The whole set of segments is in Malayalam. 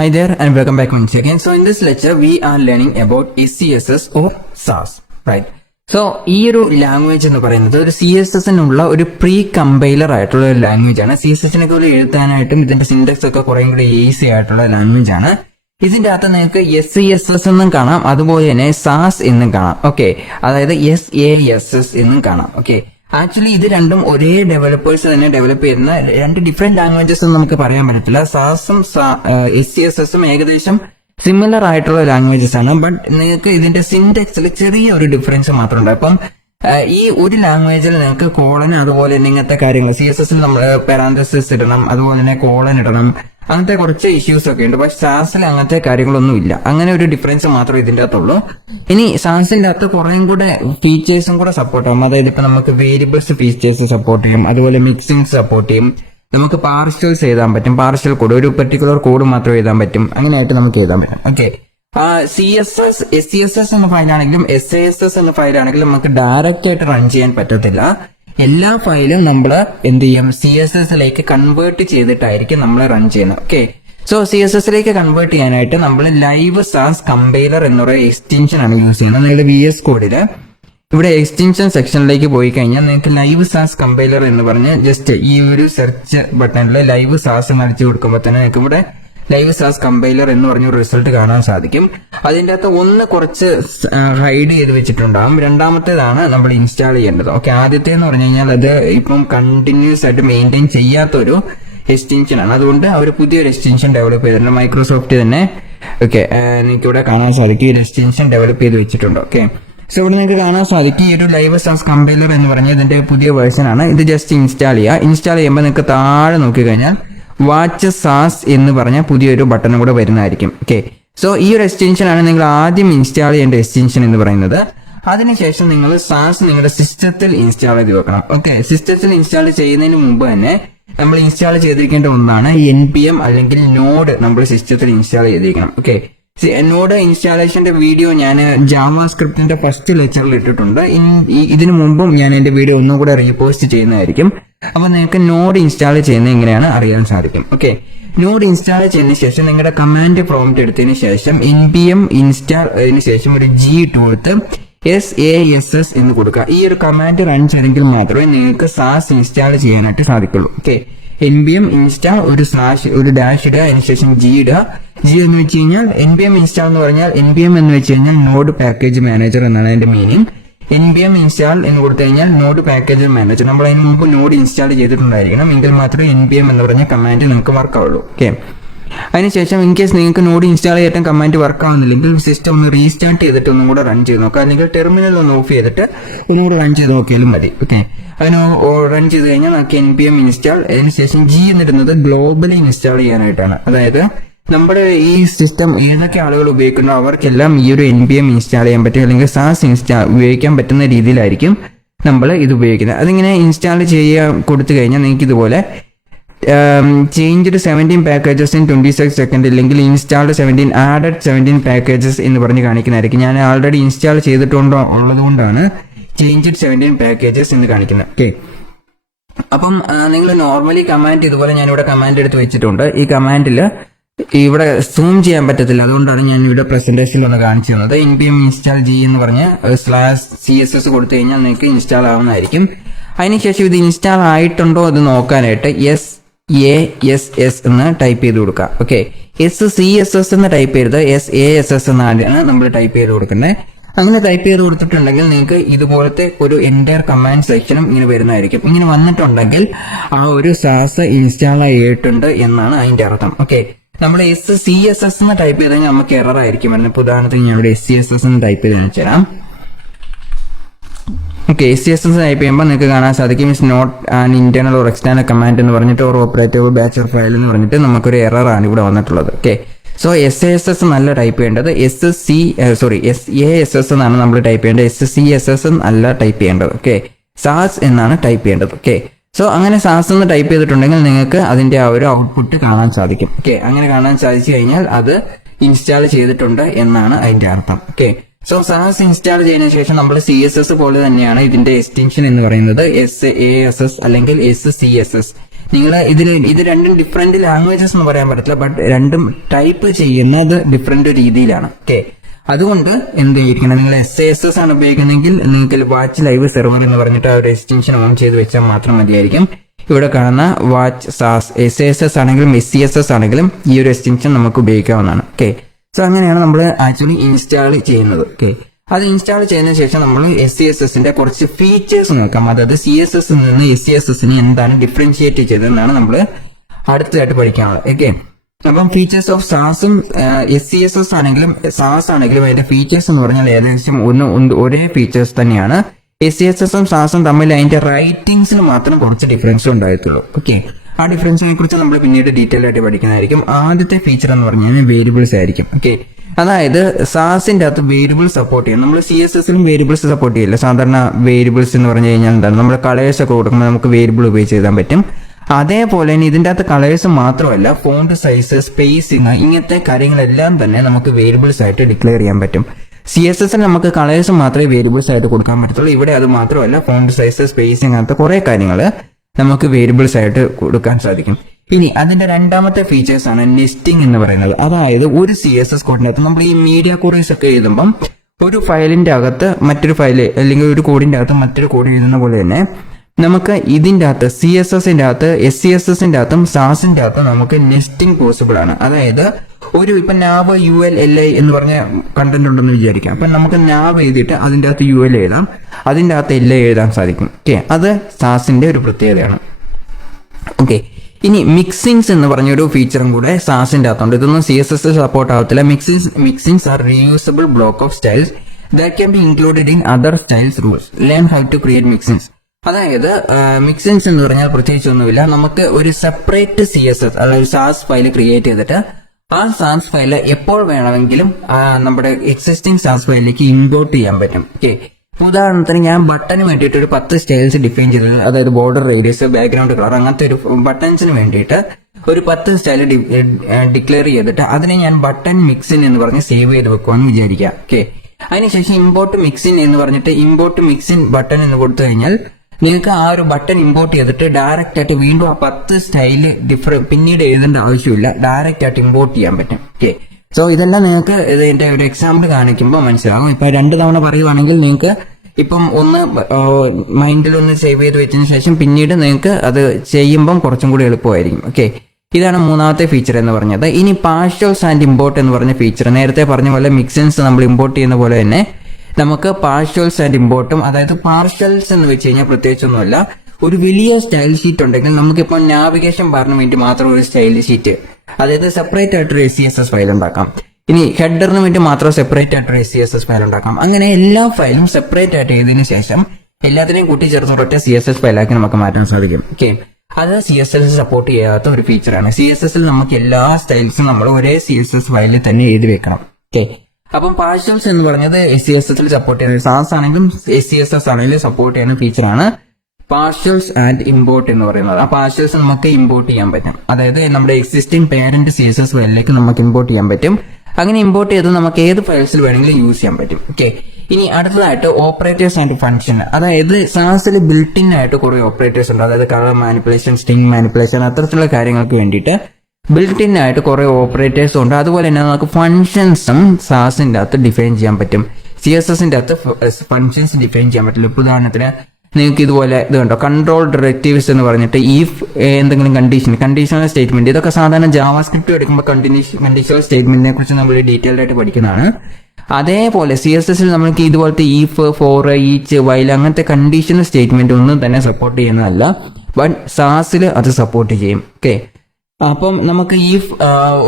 Hi there and welcome back once again. So in this lecture we are learning about SCSS or SAS, right? So ഈ ഒരു ലാംഗ്വേജ് എന്ന് പറയുന്നത് ഒരു CSSനുള്ള ഒരു പ്രീ കമ്പൈലർ ആയിട്ടുള്ള ഒരു ലാംഗ്വേജ് ആണ്. CSSനെ കൂടി എഴുതാനായിട്ടും ഇതിന്റെ സിന്റക്സ് ഒക്കെ കുറെ കൂടി ഈസി ആയിട്ടുള്ള ലാംഗ്വേജ് ആണ്. ഇതിന്റെ അകത്ത് നിങ്ങൾക്ക് SCSS എന്നും കാണാം, അതുപോലെ തന്നെ SAS എന്നും കാണാം. ഓക്കെ, അതായത് SAS എന്നും കാണാം. ഓക്കെ, ആക്ച്വലി ഇത് രണ്ടും ഒരേ ഡെവലപ്പേഴ്സ് തന്നെ ഡെവലപ്പ് ചെയ്യുന്ന രണ്ട് ഡിഫറെന്റ് ലാംഗ്വേജസ് എന്ന് നമുക്ക് പറയാൻ പറ്റത്തില്ല. സാസും SCSSും ഏകദേശം സിമിലർ ആയിട്ടുള്ള ലാംഗ്വേജസ് ആണ്. ബട്ട് നിങ്ങൾക്ക് ഇതിന്റെ സിന്റക്സിൽ ചെറിയ ഒരു ഡിഫറൻസ് മാത്രമുണ്ട്. അപ്പം ഈ ഒരു ലാംഗ്വേജിൽ നിങ്ങൾക്ക് കോളൻ അതുപോലെ തന്നെ ഇങ്ങനത്തെ കാര്യങ്ങൾ, CSSൽ നമ്മൾ പാരാന്തസിസ് ഇടണം, അതുപോലെ തന്നെ കോളൻ ഇടണം, അങ്ങനത്തെ കുറച്ച് ഇഷ്യൂസ് ഒക്കെ ഉണ്ട്. പക്ഷെ സാസിൽ അങ്ങനത്തെ കാര്യങ്ങളൊന്നും ഇല്ല. അങ്ങനെ ഒരു ഡിഫറൻസ് മാത്രമേ ഇതിന്റെ അകത്തുള്ളൂ. ഇനി സാസിന്റെ അകത്ത് കുറേയും കൂടെ ഫീച്ചേഴ്സും കൂടെ സപ്പോർട്ട് ചെയ്യും. അതായത് ഇപ്പൊ നമുക്ക് വേരിയബിൾസ് ഫീച്ചേഴ്സ് സപ്പോർട്ട് ചെയ്യും, അതുപോലെ മിക്സിംഗ് സപ്പോർട്ട് ചെയ്യും, നമുക്ക് പാർഷ്യൽസ് എഴുതാൻ പറ്റും, പാർഷ്യൽ കോഡ് ഒരു പെർട്ടിക്കുലർ കോഡ് മാത്രം എഴുതാൻ പറ്റും, അങ്ങനെയായിട്ട് നമുക്ക് എഴുതാൻ പറ്റും. ഓക്കെ, SCSS എന്ന ഫയലാണെങ്കിലും SAS എന്ന ഫയലാണെങ്കിലും നമുക്ക് ഡയറക്റ്റ് ആയിട്ട് റൺ ചെയ്യാൻ പറ്റത്തില്ല. എല്ലാ ഫയലും നമ്മൾ എന്ത് ചെയ്യും, CSSലേക്ക് കൺവേർട്ട് ചെയ്തിട്ടായിരിക്കും നമ്മൾ റൺ ചെയ്യുന്നത്. ഓക്കെ, സോ CSSലേക്ക് കൺവേർട്ട് ചെയ്യാനായിട്ട് നമ്മൾ ലൈവ് സാസ് കമ്പൈലർ എന്നൊരു എക്സ്റ്റൻഷൻ ആണ് യൂസ് ചെയ്യുന്നത്. നിങ്ങളുടെ VS കോഡില് ഇവിടെ എക്സ്റ്റൻഷൻ സെക്ഷനിലേക്ക് പോയി കഴിഞ്ഞാൽ നിങ്ങൾക്ക് ലൈവ് സാസ് കമ്പൈലർ എന്ന് പറഞ്ഞ് ജസ്റ്റ് ഈ ഒരു സെർച്ച് ബട്ടണിൽ ലൈവ് സാസ് എന്ന് അടിച്ചു കൊടുക്കുമ്പോൾ തന്നെ നിങ്ങൾക്ക് ഇവിടെ ലൈവ് സാസ് കമ്പൈലർ എന്ന് പറഞ്ഞ റിസൾട്ട് കാണാൻ സാധിക്കും. അതിന്റെ അകത്ത് ഒന്ന് കുറച്ച് ഹൈഡ് ചെയ്ത് വെച്ചിട്ടുണ്ടാകും. രണ്ടാമത്തേതാണ് നമ്മൾ ഇൻസ്റ്റാൾ ചെയ്യേണ്ടത്. ഓക്കെ, ആദ്യത്തെ എന്ന് പറഞ്ഞു കഴിഞ്ഞാൽ അത് ഇപ്പം കണ്ടിന്യൂസ് ആയിട്ട് മെയിൻറ്റെയിൻ ചെയ്യാത്തൊരു എക്സ്റ്റൻഷൻ ആണ്. അതുകൊണ്ട് അവർ പുതിയൊരു എക്സ്റ്റൻഷൻ ഡെവലപ്പ് ചെയ്തിട്ടുണ്ട്. മൈക്രോസോഫ്റ്റ് തന്നെ ഓക്കെ നിങ്ങൾക്ക് ഇവിടെ കാണാൻ സാധിക്കും ഈ എക്സ്റ്റൻഷൻ ഡെവലപ്പ് ചെയ്ത് വെച്ചിട്ടുണ്ട്. ഓക്കെ, സോ ഇവിടെ നിങ്ങൾക്ക് കാണാൻ സാധിക്കും ഈ ഒരു ലൈവ് സാസ് കമ്പൈലർ എന്ന് പറഞ്ഞാൽ ഇതിന്റെ പുതിയ വേർഷൻ ആണ്. ഇത് ജസ്റ്റ് ഇൻസ്റ്റാൾ ചെയ്യുക. ഇൻസ്റ്റാൾ ചെയ്യുമ്പോൾ നിങ്ങൾക്ക് താഴെ നോക്കിക്കഴിഞ്ഞാൽ വാച്ച് സാസ് എന്ന് പറഞ്ഞ പുതിയൊരു ബട്ടണും കൂടെ വരുന്നതായിരിക്കും. ഓക്കെ, സോ ഈ ഒരു എക്സ്റ്റൻഷൻ ആണ് നിങ്ങൾ ആദ്യം ഇൻസ്റ്റാൾ ചെയ്യേണ്ട എക്സ്റ്റൻഷൻ എന്ന് പറയുന്നത്. അതിനുശേഷം നിങ്ങൾ സാസ് നിങ്ങളുടെ സിസ്റ്റത്തിൽ ഇൻസ്റ്റാൾ ചെയ്ത് വെക്കണം. ഓക്കെ, സിസ്റ്റത്തിൽ ഇൻസ്റ്റാൾ ചെയ്യുന്നതിന് മുമ്പ് തന്നെ നമ്മൾ ഇൻസ്റ്റാൾ ചെയ്തിരിക്കേണ്ട ഒന്നാണ് NPM അല്ലെങ്കിൽ നോഡ് നമ്മൾ സിസ്റ്റത്തിൽ ഇൻസ്റ്റാൾ ചെയ്തിരിക്കണം. ഓക്കെ, നോഡ് ഇൻസ്റ്റാളേഷന്റെ വീഡിയോ ഞാൻ ജാവാസ്ക്രിപ്റ്റിന്റെ ഫസ്റ്റ് ലെക്ചറിൽ ഇട്ടിട്ടുണ്ട്. ഇതിനു മുമ്പും ഞാൻ എന്റെ വീഡിയോ ഒന്നും കൂടെ റീപോസ്റ്റ് ചെയ്യുന്നതായിരിക്കും. അപ്പൊ നിങ്ങൾക്ക് നോഡ് ഇൻസ്റ്റാൾ ചെയ്യുന്നത് എങ്ങനെയാണ് അറിയാൻ സാധിക്കും. ഓക്കെ, നോഡ് ഇൻസ്റ്റാൾ ചെയ്തതിനു ശേഷം നിങ്ങളുടെ കമാൻഡ് പ്രോംപ്റ്റ് എടുത്തതിന് ശേഷം NPM ഇൻസ്റ്റാൾ അതിന് ശേഷം ഒരു G ഇട്ട് കൊടുത്ത് SAS എന്ന് കൊടുക്കുക. ഈ ഒരു കമാൻഡ് റൺ ചെയ്തെങ്കിൽ മാത്രമേ നിങ്ങൾക്ക് സാസ് ഇൻസ്റ്റാൾ ചെയ്യാനായിട്ട് സാധിക്കുള്ളൂ. ഓക്കെ, NPM ഇൻസ്റ്റാൾ ഒരു ഡാഷ് ഇടുക, അതിനുശേഷം G ഇടുക. G എന്ന് വെച്ച് കഴിഞ്ഞാൽ NPM ഇൻസ്റ്റാൾ എന്ന് പറഞ്ഞാൽ NPM എന്ന് വെച്ച് കഴിഞ്ഞാൽ നോഡ് പാക്കേജ് മാനേജർ എന്നാണ് അതിന്റെ മീനിങ്. NPM ഇൻസ്റ്റാൾ എന്ന് കൊടുത്തു കഴിഞ്ഞാൽ നോഡ് പാക്കേജ് മാനേജർ. നമ്മൾ അതിന് മുമ്പ് നോഡ് ഇൻസ്റ്റാൾ ചെയ്തിട്ടുണ്ടായിരിക്കണം, എങ്കിൽ മാത്രമേ NPM എന്ന് പറഞ്ഞ കമാൻഡ് നിങ്ങൾക്ക് വർക്ക് ആവുള്ളൂ. ഓക്കെ, അതിനുശേഷം ഇൻ കേസ് നിങ്ങൾക്ക് നോഡ് ഇൻസ്റ്റാൾ ചെയ്തിട്ടും കമാൻഡ് വർക്ക് ആവുന്നില്ലെങ്കിൽ സിസ്റ്റം ഒന്ന് റീസ്റ്റാർട്ട് ചെയ്തിട്ട് ഒന്നും കൂടെ റൺ ചെയ്ത് നോക്കുക, അല്ലെങ്കിൽ ടെർമിനൽ ഒന്ന് ഓഫ് ചെയ്തിട്ട് ഒന്നും കൂടെ റൺ ചെയ്ത് നോക്കിയാലും മതി. ഓക്കെ, അതിന് റൺ ചെയ്ത് കഴിഞ്ഞാൽ നമുക്ക് NPM ഇൻസ്റ്റാൾ, അതിനുശേഷം G എന്നിടുന്നത് ഗ്ലോബലി ഇൻസ്റ്റാൾ ചെയ്യാനായിട്ടാണ്. അതായത് നമ്മുടെ ഈ സിസ്റ്റം ഏതൊക്കെ ആളുകൾ ഉപയോഗിക്കുന്നോ അവർക്കെല്ലാം ഈ ഒരു NPM ഇൻസ്റ്റാൾ ചെയ്യാൻ പറ്റും, അല്ലെങ്കിൽ സാസ് ഉപയോഗിക്കാൻ പറ്റുന്ന രീതിയിലായിരിക്കും നമ്മൾ ഇത് ഉപയോഗിക്കുന്നത്. അതിങ്ങനെ ഇൻസ്റ്റാൾ ചെയ്യാൻ കൊടുത്തു കഴിഞ്ഞാൽ നിങ്ങൾക്ക് ഇതുപോലെ ചേഞ്ച്ഡ് 17 പാക്കേജസ് ഇൻ 26 സെക്കൻഡ് അല്ലെങ്കിൽ ഇൻസ്റ്റാൾഡ് 17 ആഡഡ് 17 പാക്കേജസ് എന്ന് പറഞ്ഞ് കാണിക്കുന്നതായിരിക്കും. ഞാൻ ആൾറെഡി ഇൻസ്റ്റാൾ ചെയ്തിട്ടുണ്ടോ ഉള്ളതുകൊണ്ടാണ് ചേഞ്ച്ഡ് 17 പാക്കേജസ് എന്ന് കാണിക്കുന്നത്. ഓക്കെ, അപ്പം നിങ്ങൾ നോർമലി കമാൻഡ് ഇതുപോലെ ഞാനിവിടെ കമാൻഡ് എടുത്ത് വെച്ചിട്ടുണ്ട്. ഈ കമാൻഡിൽ ഇവിടെ സൂം ചെയ്യാൻ പറ്റത്തില്ല, അതുകൊണ്ടാണ് ഞാൻ ഇവിടെ പ്രസന്റേഷനിൽ ഒന്ന് കാണിച്ചു തന്നത്. NPM ഇൻസ്റ്റാൾ G എന്ന് പറഞ്ഞ് /CSS കൊടുത്തു കഴിഞ്ഞാൽ നിങ്ങൾക്ക് ഇൻസ്റ്റാൾ ആവുന്നതായിരിക്കും. അതിനുശേഷം ഇത് ഇൻസ്റ്റാൾ ആയിട്ടുണ്ടോ അത് നോക്കാനായിട്ട് SAS എന്ന് ടൈപ്പ് ചെയ്ത് കൊടുക്കുക. ഓക്കെ, SCSS എന്ന് ടൈപ്പ് ചെയ്ത് SAS എന്നാണ് നമ്മൾ ടൈപ്പ് ചെയ്ത് കൊടുക്കേണ്ടത്. അങ്ങനെ ടൈപ്പ് ചെയ്ത് കൊടുത്തിട്ടുണ്ടെങ്കിൽ നിങ്ങൾക്ക് ഇതുപോലത്തെ ഒരു എൻ്റയർ കമാൻഡ് സെക്ഷനും ഇങ്ങനെ വരുന്നതായിരിക്കും. ഇങ്ങനെ വന്നിട്ടുണ്ടെങ്കിൽ ആ ഒരു സാസ് ഇൻസ്റ്റാൾ ആയിട്ടുണ്ട് എന്നാണ് അതിന്റെ അർത്ഥം. ഓക്കെ, നമ്മൾ SCSS എന്ന് ടൈപ്പ് ചെയ്ത് കഴിഞ്ഞാൽ നമുക്ക് എറർ ആയിരിക്കും വരുന്നത്. ഇപ്പോൾ ഉദാഹരണത്തിന് ഞാൻ ഇവിടെ SCSS എന്ന് ടൈപ്പ് ചെയ്ത് വെച്ചുതരാം. ഓക്കെ, SCSS ടൈപ്പ് ചെയ്യുമ്പോൾ നിങ്ങൾക്ക് കാണാൻ സാധിക്കും is not an internal or external command എന്ന് പറഞ്ഞിട്ട് ഓർ ഓപ്പറേറ്റീവ് ബാച്ചർ ഫയൽ എന്ന് പറഞ്ഞിട്ട് നമുക്കൊരു എറർ ആണ് ഇവിടെ വന്നിട്ടുള്ളത്. ഓക്കെ, സോ SAS നല്ല ടൈപ്പ് ചെയ്യേണ്ടത് SAS എന്നാണ് നമ്മൾ ടൈപ്പ് ചെയ്യേണ്ടത്. SCSS അല്ല ടൈപ്പ് ചെയ്യേണ്ടത്. ഓക്കെ, സാസ് എന്നാണ് ടൈപ്പ് ചെയ്യേണ്ടത്. ഓക്കെ, സോ അങ്ങനെ സാസ് എന്ന് ടൈപ്പ് ചെയ്തിട്ടുണ്ടെങ്കിൽ നിങ്ങൾക്ക് അതിന്റെ ആ ഒരു ഔട്ട്പുട്ട് കാണാൻ സാധിക്കും. ഓക്കെ, അങ്ങനെ കാണാൻ സാധിച്ചു കഴിഞ്ഞാൽ അത് ഇൻസ്റ്റാൾ ചെയ്തിട്ടുണ്ട് എന്നാണ് അതിന്റെ അർത്ഥം. ഓക്കെ, സോ സാസ് ഇൻസ്റ്റാൾ ചെയ്തതിനു ശേഷം നമ്മൾ CSS പോലെ തന്നെയാണ് ഇതിന്റെ എക്സ്റ്റൻഷൻ എന്ന് പറയുന്നത് SAS അല്ലെങ്കിൽ SCSS. നിങ്ങൾ ഇത് രണ്ടും ഡിഫറെന്റ് ലാംഗ്വേജസ് എന്ന് പറയാൻ പറ്റില്ല, ബട്ട് രണ്ടും ടൈപ്പ് ചെയ്യുന്നത് ഡിഫറെന്റ് രീതിയിലാണ്. ഓക്കെ, അതുകൊണ്ട് എന്ത് ചെയ്തിരിക്കണം, നിങ്ങൾ SASS ആണ് ഉപയോഗിക്കുന്നതെങ്കിൽ നിങ്ങൾക്ക് വാച്ച് ലൈവ് സെർവർ എന്ന് പറഞ്ഞിട്ട് ആ ഒരു എക്സ്റ്റൻഷൻ ഓൺ ചെയ്ത് വെച്ചാൽ മാത്രം മതിയായിരിക്കും. ഇവിടെ കാണുന്ന വാച്ച് സാസ് SASS ആണെങ്കിലും SCSS ആണെങ്കിലും ഈ ഒരു എക്സ്റ്റൻഷൻ നമുക്ക് ഉപയോഗിക്കാവുന്നതാണ്. ഓക്കെ, സോ അങ്ങനെയാണ് നമ്മൾ ആക്ച്വലി ഇൻസ്റ്റാൾ ചെയ്യുന്നത്. ഓക്കെ, അത് ഇൻസ്റ്റാൾ ചെയ്തതിനു ശേഷം നമ്മൾ SCSSന്റെ കുറച്ച് ഫീച്ചേഴ്സ് നോക്കാം. അതായത് CSS നിന്ന് SCSSനെ എന്താണ് ഡിഫറൻഷിയേറ്റ് ചെയ്തതെന്നാണ് നമ്മൾ അടുത്തതായിട്ട് പഠിക്കാനുള്ളത്. ഓക്കെ, അപ്പം ഫീച്ചേഴ്സ് ഓഫ് സാസും SCSS ആണെങ്കിലും സാസ് ആണെങ്കിലും അതിന്റെ ഫീച്ചേഴ്സ് എന്ന് പറഞ്ഞാൽ ഏകദേശം ഒരേ ഫീച്ചേഴ്സ് തന്നെയാണ്. SCSSും സാസും തമ്മിൽ അതിന്റെ റൈറ്റിംഗ്സിന് മാത്രം കുറച്ച് ഡിഫറൻസ് ഉണ്ടായിട്ടുള്ളൂ. ഓക്കെ, ആ ഡിഫറൻസിനെ കുറിച്ച് നമ്മൾ പിന്നീട് ഡീറ്റെയിൽ ആയിട്ട് പഠിക്കുന്നതായിരിക്കും. ആദ്യത്തെ ഫീച്ചർ എന്ന് പറഞ്ഞാൽ വേരിയബിൾസ് ആയിരിക്കും. ഓക്കെ, അതായത് സാസിന്റെ അകത്ത് വേരിയബിൾ സപ്പോർട്ട് ചെയ്യും. നമ്മൾ CSSലും വേരിയബിൾസ് സപ്പോർട്ട് ചെയ്യില്ല. സാധാരണ വേരിയബിൾസ് എന്ന് പറഞ്ഞു കഴിഞ്ഞാൽ എന്താണ്, നമ്മൾ കളേഴ്സ് ഒക്കെ കൊടുക്കുമ്പോൾ നമുക്ക് വേരിയബിൾ ഉപയോഗിച്ച് എഴുതാൻ പറ്റും. അതേപോലെ തന്നെ ഇതിന്റെ അകത്ത് കളേഴ്സ് മാത്രമല്ല, ഫോണ്ട് സൈസ്, സ്പേസിങ്, ഇങ്ങനത്തെ കാര്യങ്ങളെല്ലാം തന്നെ നമുക്ക് വേരിയബിൾസ് ആയിട്ട് ഡിക്ലെയർ ചെയ്യാൻ പറ്റും. CSSൽ നമുക്ക് കളേഴ്സ് മാത്രമേ വേരിയബിൾസ് ആയിട്ട് കൊടുക്കാൻ പറ്റത്തുള്ളൂ. ഇവിടെ അത് മാത്രമല്ല, ഫോണ്ട് സൈസ്, സ്പേസിങ്, അങ്ങനത്തെ കുറെ കാര്യങ്ങൾ നമുക്ക് വേരിയബിൾസ് ആയിട്ട് കൊടുക്കാൻ സാധിക്കും. ഇനി അതിന്റെ രണ്ടാമത്തെ ഫീച്ചേഴ്സ് ആണ് നെസ്റ്റിംഗ് എന്ന് പറയുന്നത്. അതായത് ഒരു CSS കോഡിനകത്ത് നമ്മൾ ഈ മീഡിയ ക്വറീസ് ഒക്കെ എഴുതുമ്പം ഒരു ഫയലിന്റെ അകത്ത് മറ്റൊരു ഫയൽ അല്ലെങ്കിൽ ഒരു കോഡിന്റെ അകത്ത് മറ്റൊരു കോഡ് എഴുതുന്ന പോലെ തന്നെ നമുക്ക് ഇതിന്റെ അകത്ത് CSSന്റെ അകത്ത് SCSSന്റെ അകത്തും സാസിന്റെ അകത്തും നമുക്ക് നെസ്റ്റിംഗ് പോസിബിൾ ആണ്. അതായത് ഇപ്പൊ നാവ് ULLI എന്ന് പറഞ്ഞ കണ്ടന്റ് ഉണ്ടെന്ന് വിചാരിക്കാം. അപ്പൊ നമുക്ക് നാവ് എഴുതിയിട്ട് അതിന്റെ അകത്ത് UL എഴുതാം, അതിന്റെ അകത്ത് LI എഴുതാൻ സാധിക്കും. ഓക്കെ, അത് സാസിന്റെ ഒരു പ്രത്യേകതയാണ്. ഓക്കെ, ഇനി മിക്സിങ്സ് എന്ന് പറഞ്ഞൊരു ഫീച്ചറും കൂടെ സാസിന്റെ അകത്തുണ്ട്. ഇതൊന്നും CSS സപ്പോർട്ട് ആവത്തില്ല. Mixins are reusable block of styles that can be included in other styles rules. Learn how to create mixins. അതായത് മിക്സിങ്സ് എന്ന് പറഞ്ഞാൽ പ്രത്യേകിച്ചൊന്നുമില്ല. നമുക്ക് ഒരു സെപ്പറേറ്റ് CSS അതായത് സാസ് ഫയൽ ക്രിയേറ്റ് ചെയ്തിട്ട് ആ സാസ് ഫയൽ എപ്പോൾ വേണമെങ്കിലും നമ്മുടെ എക്സിസ്റ്റിംഗ് സാസ് ഫയലിലേക്ക് ഇമ്പോർട്ട് ചെയ്യാൻ പറ്റും. ഓക്കെ, ഉദാഹരണത്തിന് ഞാൻ ബട്ടന് വേണ്ടിയിട്ട് ഒരു 10 സ്റ്റൈൽസ് ഡിഫൈൻ ചെയ്തത്, അതായത് ബോർഡർ റേഡിയസ്, ബാക്ക്ഗ്രൗണ്ട് കളർ, അങ്ങനത്തെ ഒരു ബട്ടൺസിന് വേണ്ടിയിട്ട് ഒരു 10 സ്റ്റൈൽ ഡിക്ലെയർ ചെയ്തിട്ട് അതിനെ ഞാൻ ബട്ടൺ മിക്സിൻ എന്ന് പറഞ്ഞ് സേവ് ചെയ്ത് വെക്കുമെന്ന് വിചാരിക്കുക. ഓക്കെ, അതിനുശേഷം ഇമ്പോർട്ട് മിക്സിൻ എന്ന് പറഞ്ഞിട്ട് ഇമ്പോർട്ട് മിക്സിൻ ബട്ടൺ എന്ന് കൊടുത്തു കഴിഞ്ഞാൽ നിങ്ങൾക്ക് ആ ഒരു ബട്ടൺ ഇമ്പോർട്ട് ചെയ്തിട്ട് ഡയറക്റ്റ് ആയിട്ട് വീണ്ടും ആ 10 സ്റ്റൈല് പിന്നീട് എഴുതേണ്ട ആവശ്യമില്ല, ഡയറക്റ്റ് ആയിട്ട് ഇമ്പോർട്ട് ചെയ്യാൻ പറ്റും. ഓക്കെ, സോ ഇതെല്ലാം നിങ്ങൾക്ക് ഇതിന്റെ ഒരു എക്സാമ്പിൾ കാണിക്കുമ്പോൾ മനസ്സിലാകും. ഇപ്പൊ 2 തവണ പറയുവാണെങ്കിൽ നിങ്ങൾക്ക് ഇപ്പം ഒന്ന് മൈൻഡിൽ ഒന്ന് സേവ് ചെയ്ത് വെച്ചതിന് ശേഷം പിന്നീട് നിങ്ങൾക്ക് അത് ചെയ്യുമ്പം കുറച്ചും കൂടി എളുപ്പമായിരിക്കും. ഓക്കെ, ഇതാണ് മൂന്നാമത്തെ ഫീച്ചർ എന്ന് പറഞ്ഞത്. ഇനി പാർഷ്യൽസ് ആൻഡ് ഇമ്പോർട്ട് എന്ന് പറഞ്ഞ ഫീച്ചർ, നേരത്തെ പറഞ്ഞ പോലെ മിക്സിൻസ് നമ്മൾ ഇമ്പോർട്ട് ചെയ്യുന്ന പോലെ തന്നെ നമുക്ക് പാർഷ്യൽസ് ആൻഡ് ഇമ്പോർട്ടും, അതായത് പാർഷ്യൽസ് എന്ന് വെച്ച് കഴിഞ്ഞാൽ പ്രത്യേകിച്ചൊന്നുമല്ല, ഒരു വലിയ സ്റ്റൈൽ ഷീറ്റ് ഉണ്ടെങ്കിൽ നമുക്കിപ്പോൾ നാവിഗേഷൻ ബാറിന് വേണ്ടി മാത്രം ഒരു സ്റ്റൈൽ ഷീറ്റ്, അതായത് സെപ്പറേറ്റ് ആയിട്ടൊരു SCSS ഫയൽ ഉണ്ടാക്കാം. ഇനി ഹെഡറിന് വേണ്ടി മാത്രം സെപ്പറേറ്റ് ആയിട്ടൊരു SCSS ഫയൽ ഉണ്ടാക്കാം. അങ്ങനെ എല്ലാ ഫയലും സെപ്പറേറ്റ് ആയിട്ട് ചെയ്തതിനു ശേഷം എല്ലാത്തിനെയും കൂട്ടിച്ചേർന്ന് ഒരൊറ്റ CSS ഫയലാക്കി നമുക്ക് മാറ്റാൻ സാധിക്കും. ഓക്കെ, അത് CSS സപ്പോർട്ട് ചെയ്യാത്ത ഒരു ഫീച്ചറാണ്. CSSൽ നമുക്ക് എല്ലാ സ്റ്റൈൽസും നമ്മൾ ഒരേ CSS ഫയലിൽ തന്നെ എഴുതി വെക്കണം. ഓക്കെ, അപ്പം പാർഷ്യൽസ് എന്ന് പറഞ്ഞത് SCSSൽ സപ്പോർട്ട് ചെയ്യുന്നത്, സാസ് ആണെങ്കിലും SCSS ആണെങ്കിലും സപ്പോർട്ട് ചെയ്യുന്ന ഫീച്ചറാണ് പാർഷ്യൽസ് ആൻഡ് ഇമ്പോർട്ട് എന്ന് പറയുന്നത്. ആ പാർഷ്യൽസ് നമുക്ക് ഇമ്പോർട്ട് ചെയ്യാൻ പറ്റും, അതായത് നമ്മുടെ എക്സിസ്റ്റിംഗ് പേരന്റ് CSS ഫയലിലേക്ക് നമുക്ക് ഇമ്പോർട്ട് ചെയ്യാൻ പറ്റും. അങ്ങനെ ഇമ്പോർട്ട് ചെയ്ത് നമുക്ക് ഏത് ഫയൽസിൽ വേണമെങ്കിലും യൂസ് ചെയ്യാൻ പറ്റും. ഓക്കെ, ഇനി അടുത്തതായിട്ട് ഓപ്പറേറ്റേഴ്സ് ആൻഡ് ഫംഗ്ഷൻ. അതായത് സാസിൽ ബിൽറ്റ് ഇൻ ആയിട്ട് കുറെ ഓപ്പറേറ്റേഴ്സ് ഉണ്ട്. അതായത് കളർ മാനിപ്പുലേഷൻ, സ്ട്രിംഗ് മാനിപ്പുലേഷൻ, അത്തരത്തിലുള്ള കാര്യങ്ങൾക്ക് വേണ്ടിയിട്ട് ബിൽറ്റ് ഇൻ ആയിട്ട് കുറെ ഓപ്പറേറ്റേഴ്സ് ഉണ്ട്. അതുപോലെ തന്നെ നമുക്ക് ഫംഗ്ഷൻസും സാസിന്റെ അകത്ത് ഡിഫൈൻ ചെയ്യാൻ പറ്റും. CSSന്റെ അകത്ത് ഫംഗ്ഷൻസ് ഡിഫൈൻ ചെയ്യാൻ പറ്റില്ല. ഉദാഹരണത്തിന് നിങ്ങൾക്ക് ഇതുപോലെ ഇത് കണ്ടോ, കൺട്രോൾ ഡയറക്റ്റീവ്സ് എന്ന് പറഞ്ഞിട്ട് ഇഫ് എന്തെങ്കിലും കണ്ടീഷണൽ സ്റ്റേറ്റ്മെന്റ്, ഇതൊക്കെ സാധാരണ ജാവാസ്ക്രിപ്റ്റ് എടുക്കുമ്പോൾ കണ്ടീഷണൽ സ്റ്റേറ്റ്മെന്റിനെ കുറിച്ച് നമ്മൾ ഡീറ്റെയിൽഡ് ആയിട്ട് പഠിക്കുന്നതാണ്. അതേപോലെ CSSൽ നമുക്ക് ഇതുപോലത്തെ ഇഫ്, ഫോർ, ഈച്ച്, വൈൽ അങ്ങനത്തെ കണ്ടീഷണൽ സ്റ്റേറ്റ്മെന്റ് ഒന്നും തന്നെ സപ്പോർട്ട് ചെയ്യുന്നതല്ല. ബട്ട് സാസിൽ അത് സപ്പോർട്ട് ചെയ്യും. ഓക്കെ, അപ്പം നമുക്ക് ഈഫ്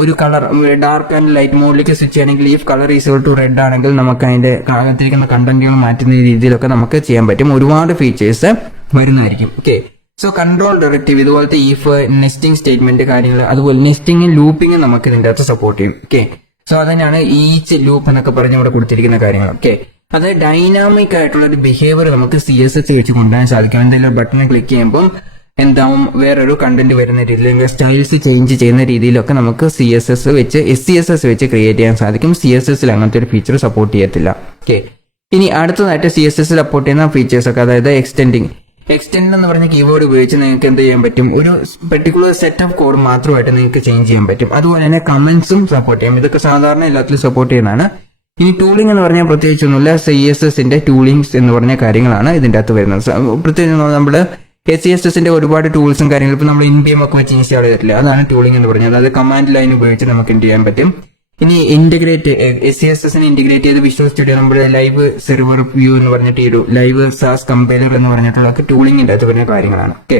ഒരു കളർ ഡാർക്ക് ആൻഡ് ലൈറ്റ് മോഡിലേക്ക് സ്വിച്ച് ചെയ്യണമെങ്കിൽ if colour is to red ആണെങ്കിൽ നമുക്ക് അതിന്റെ അകത്തേക്കുന്ന കണ്ടന്റുകൾ മാറ്റുന്ന രീതിയിലൊക്കെ നമുക്ക് ചെയ്യാൻ പറ്റും. ഒരുപാട് ഫീച്ചേഴ്സ് വരുന്നതായിരിക്കും. ഓക്കെ, സോ കൺട്രോൾ ഡയറക്റ്റീവ്, ഇതുപോലത്തെ ഈഫ്, നെസ്റ്റിംഗ് സ്റ്റേറ്റ്മെന്റ് കാര്യങ്ങൾ, അതുപോലെ നെസ്റ്റിംഗും ലൂപ്പിംഗും നമുക്ക് ഇതിന്റെ അകത്ത് സപ്പോർട്ട് ചെയ്യും. ഓക്കെ, സോ അതന്നെയാണ് ഈച്ച് ലൂപ്പ് എന്നൊക്കെ പറഞ്ഞ് ഇവിടെ കൊടുത്തിരിക്കുന്ന കാര്യങ്ങൾ. ഓക്കെ, അത് ഡൈനാമിക് ആയിട്ടുള്ള ഒരു ബിഹേവിയർ നമുക്ക് CSS വെച്ച് കൊണ്ടുവരാൻ സാധിക്കും. എന്തെങ്കിലും ബട്ടൺ ക്ലിക്ക് ചെയ്യുമ്പോൾ എന്താവും, വേറൊരു കണ്ടന്റ് വരുന്ന രീതിയിൽ, അല്ലെങ്കിൽ സ്റ്റൈൽസ് ചേഞ്ച് ചെയ്യുന്ന രീതിയിലൊക്കെ നമുക്ക് SCSS വെച്ച് ക്രിയേറ്റ് ചെയ്യാൻ സാധിക്കും. CSSൽ അങ്ങനത്തെ ഒരു ഫീച്ചർ സപ്പോർട്ട് ചെയ്യത്തില്ല. ഓക്കെ, ഇനി അടുത്തതായിട്ട് CSS സപ്പോർട്ട് ചെയ്യുന്ന ഫീച്ചേഴ്സ് ഒക്കെ, അതായത് എക്സ്റ്റെൻഡ് എന്ന് പറഞ്ഞ കീബോർഡ് ഉപയോഗിച്ച് നിങ്ങൾക്ക് എന്ത് ചെയ്യാൻ പറ്റും, ഒരു പെർട്ടിക്കുലർ സെറ്റ് ഓഫ് കോഡ് മാത്രമായിട്ട് നിങ്ങൾക്ക് ചേഞ്ച് ചെയ്യാൻ പറ്റും. അതുപോലെ തന്നെ കമന്റ്സും സപ്പോർട്ട് ചെയ്യാം. ഇതൊക്കെ സാധാരണ എല്ലാത്തിലും സപ്പോർട്ട് ചെയ്യുന്നതാണ്. ഇനി ടൂളിംഗ് എന്ന് പറഞ്ഞാൽ പ്രത്യേകിച്ചൊന്നുമില്ല. CSSന്റെ ടൂളിംഗ്സ് എന്ന് പറഞ്ഞ കാര്യങ്ങളാണ് ഇതിന്റെ അകത്ത് വരുന്നത്. പ്രത്യേകിച്ച് നമ്മൾ SCSSന്റെ ഒരുപാട് ടൂൾസും കാര്യങ്ങളും ഇപ്പൊ നമ്മൾ NPM ഒക്കെ വെച്ച് ഇൻസ്റ്റാൾ ചെയ്തിട്ടില്ല, അതാണ് ടൂളിംഗ് എന്ന് പറഞ്ഞത്. അതായത് കമാൻഡ് ലൈൻ ഉപയോഗിച്ച് നമുക്ക് എന്ത് ചെയ്യാൻ പറ്റും. ഇനി ഇന്റഗ്രേറ്റ് SCSSനെ ഇന്റഗ്രേറ്റ് ചെയ്ത് വിഷ്വൽ സ്റ്റുഡിയോ നമ്മുടെ ലൈവ് സെർവർ വ്യൂ എന്ന് പറഞ്ഞിട്ട് ഒരു ലൈവ് സാസ് കമ്പൈലർ എന്ന് പറഞ്ഞിട്ടുള്ള ടൂളിംഗിന്റെ അകത്ത് വരുന്ന കാര്യങ്ങളാണ്. ഓക്കെ,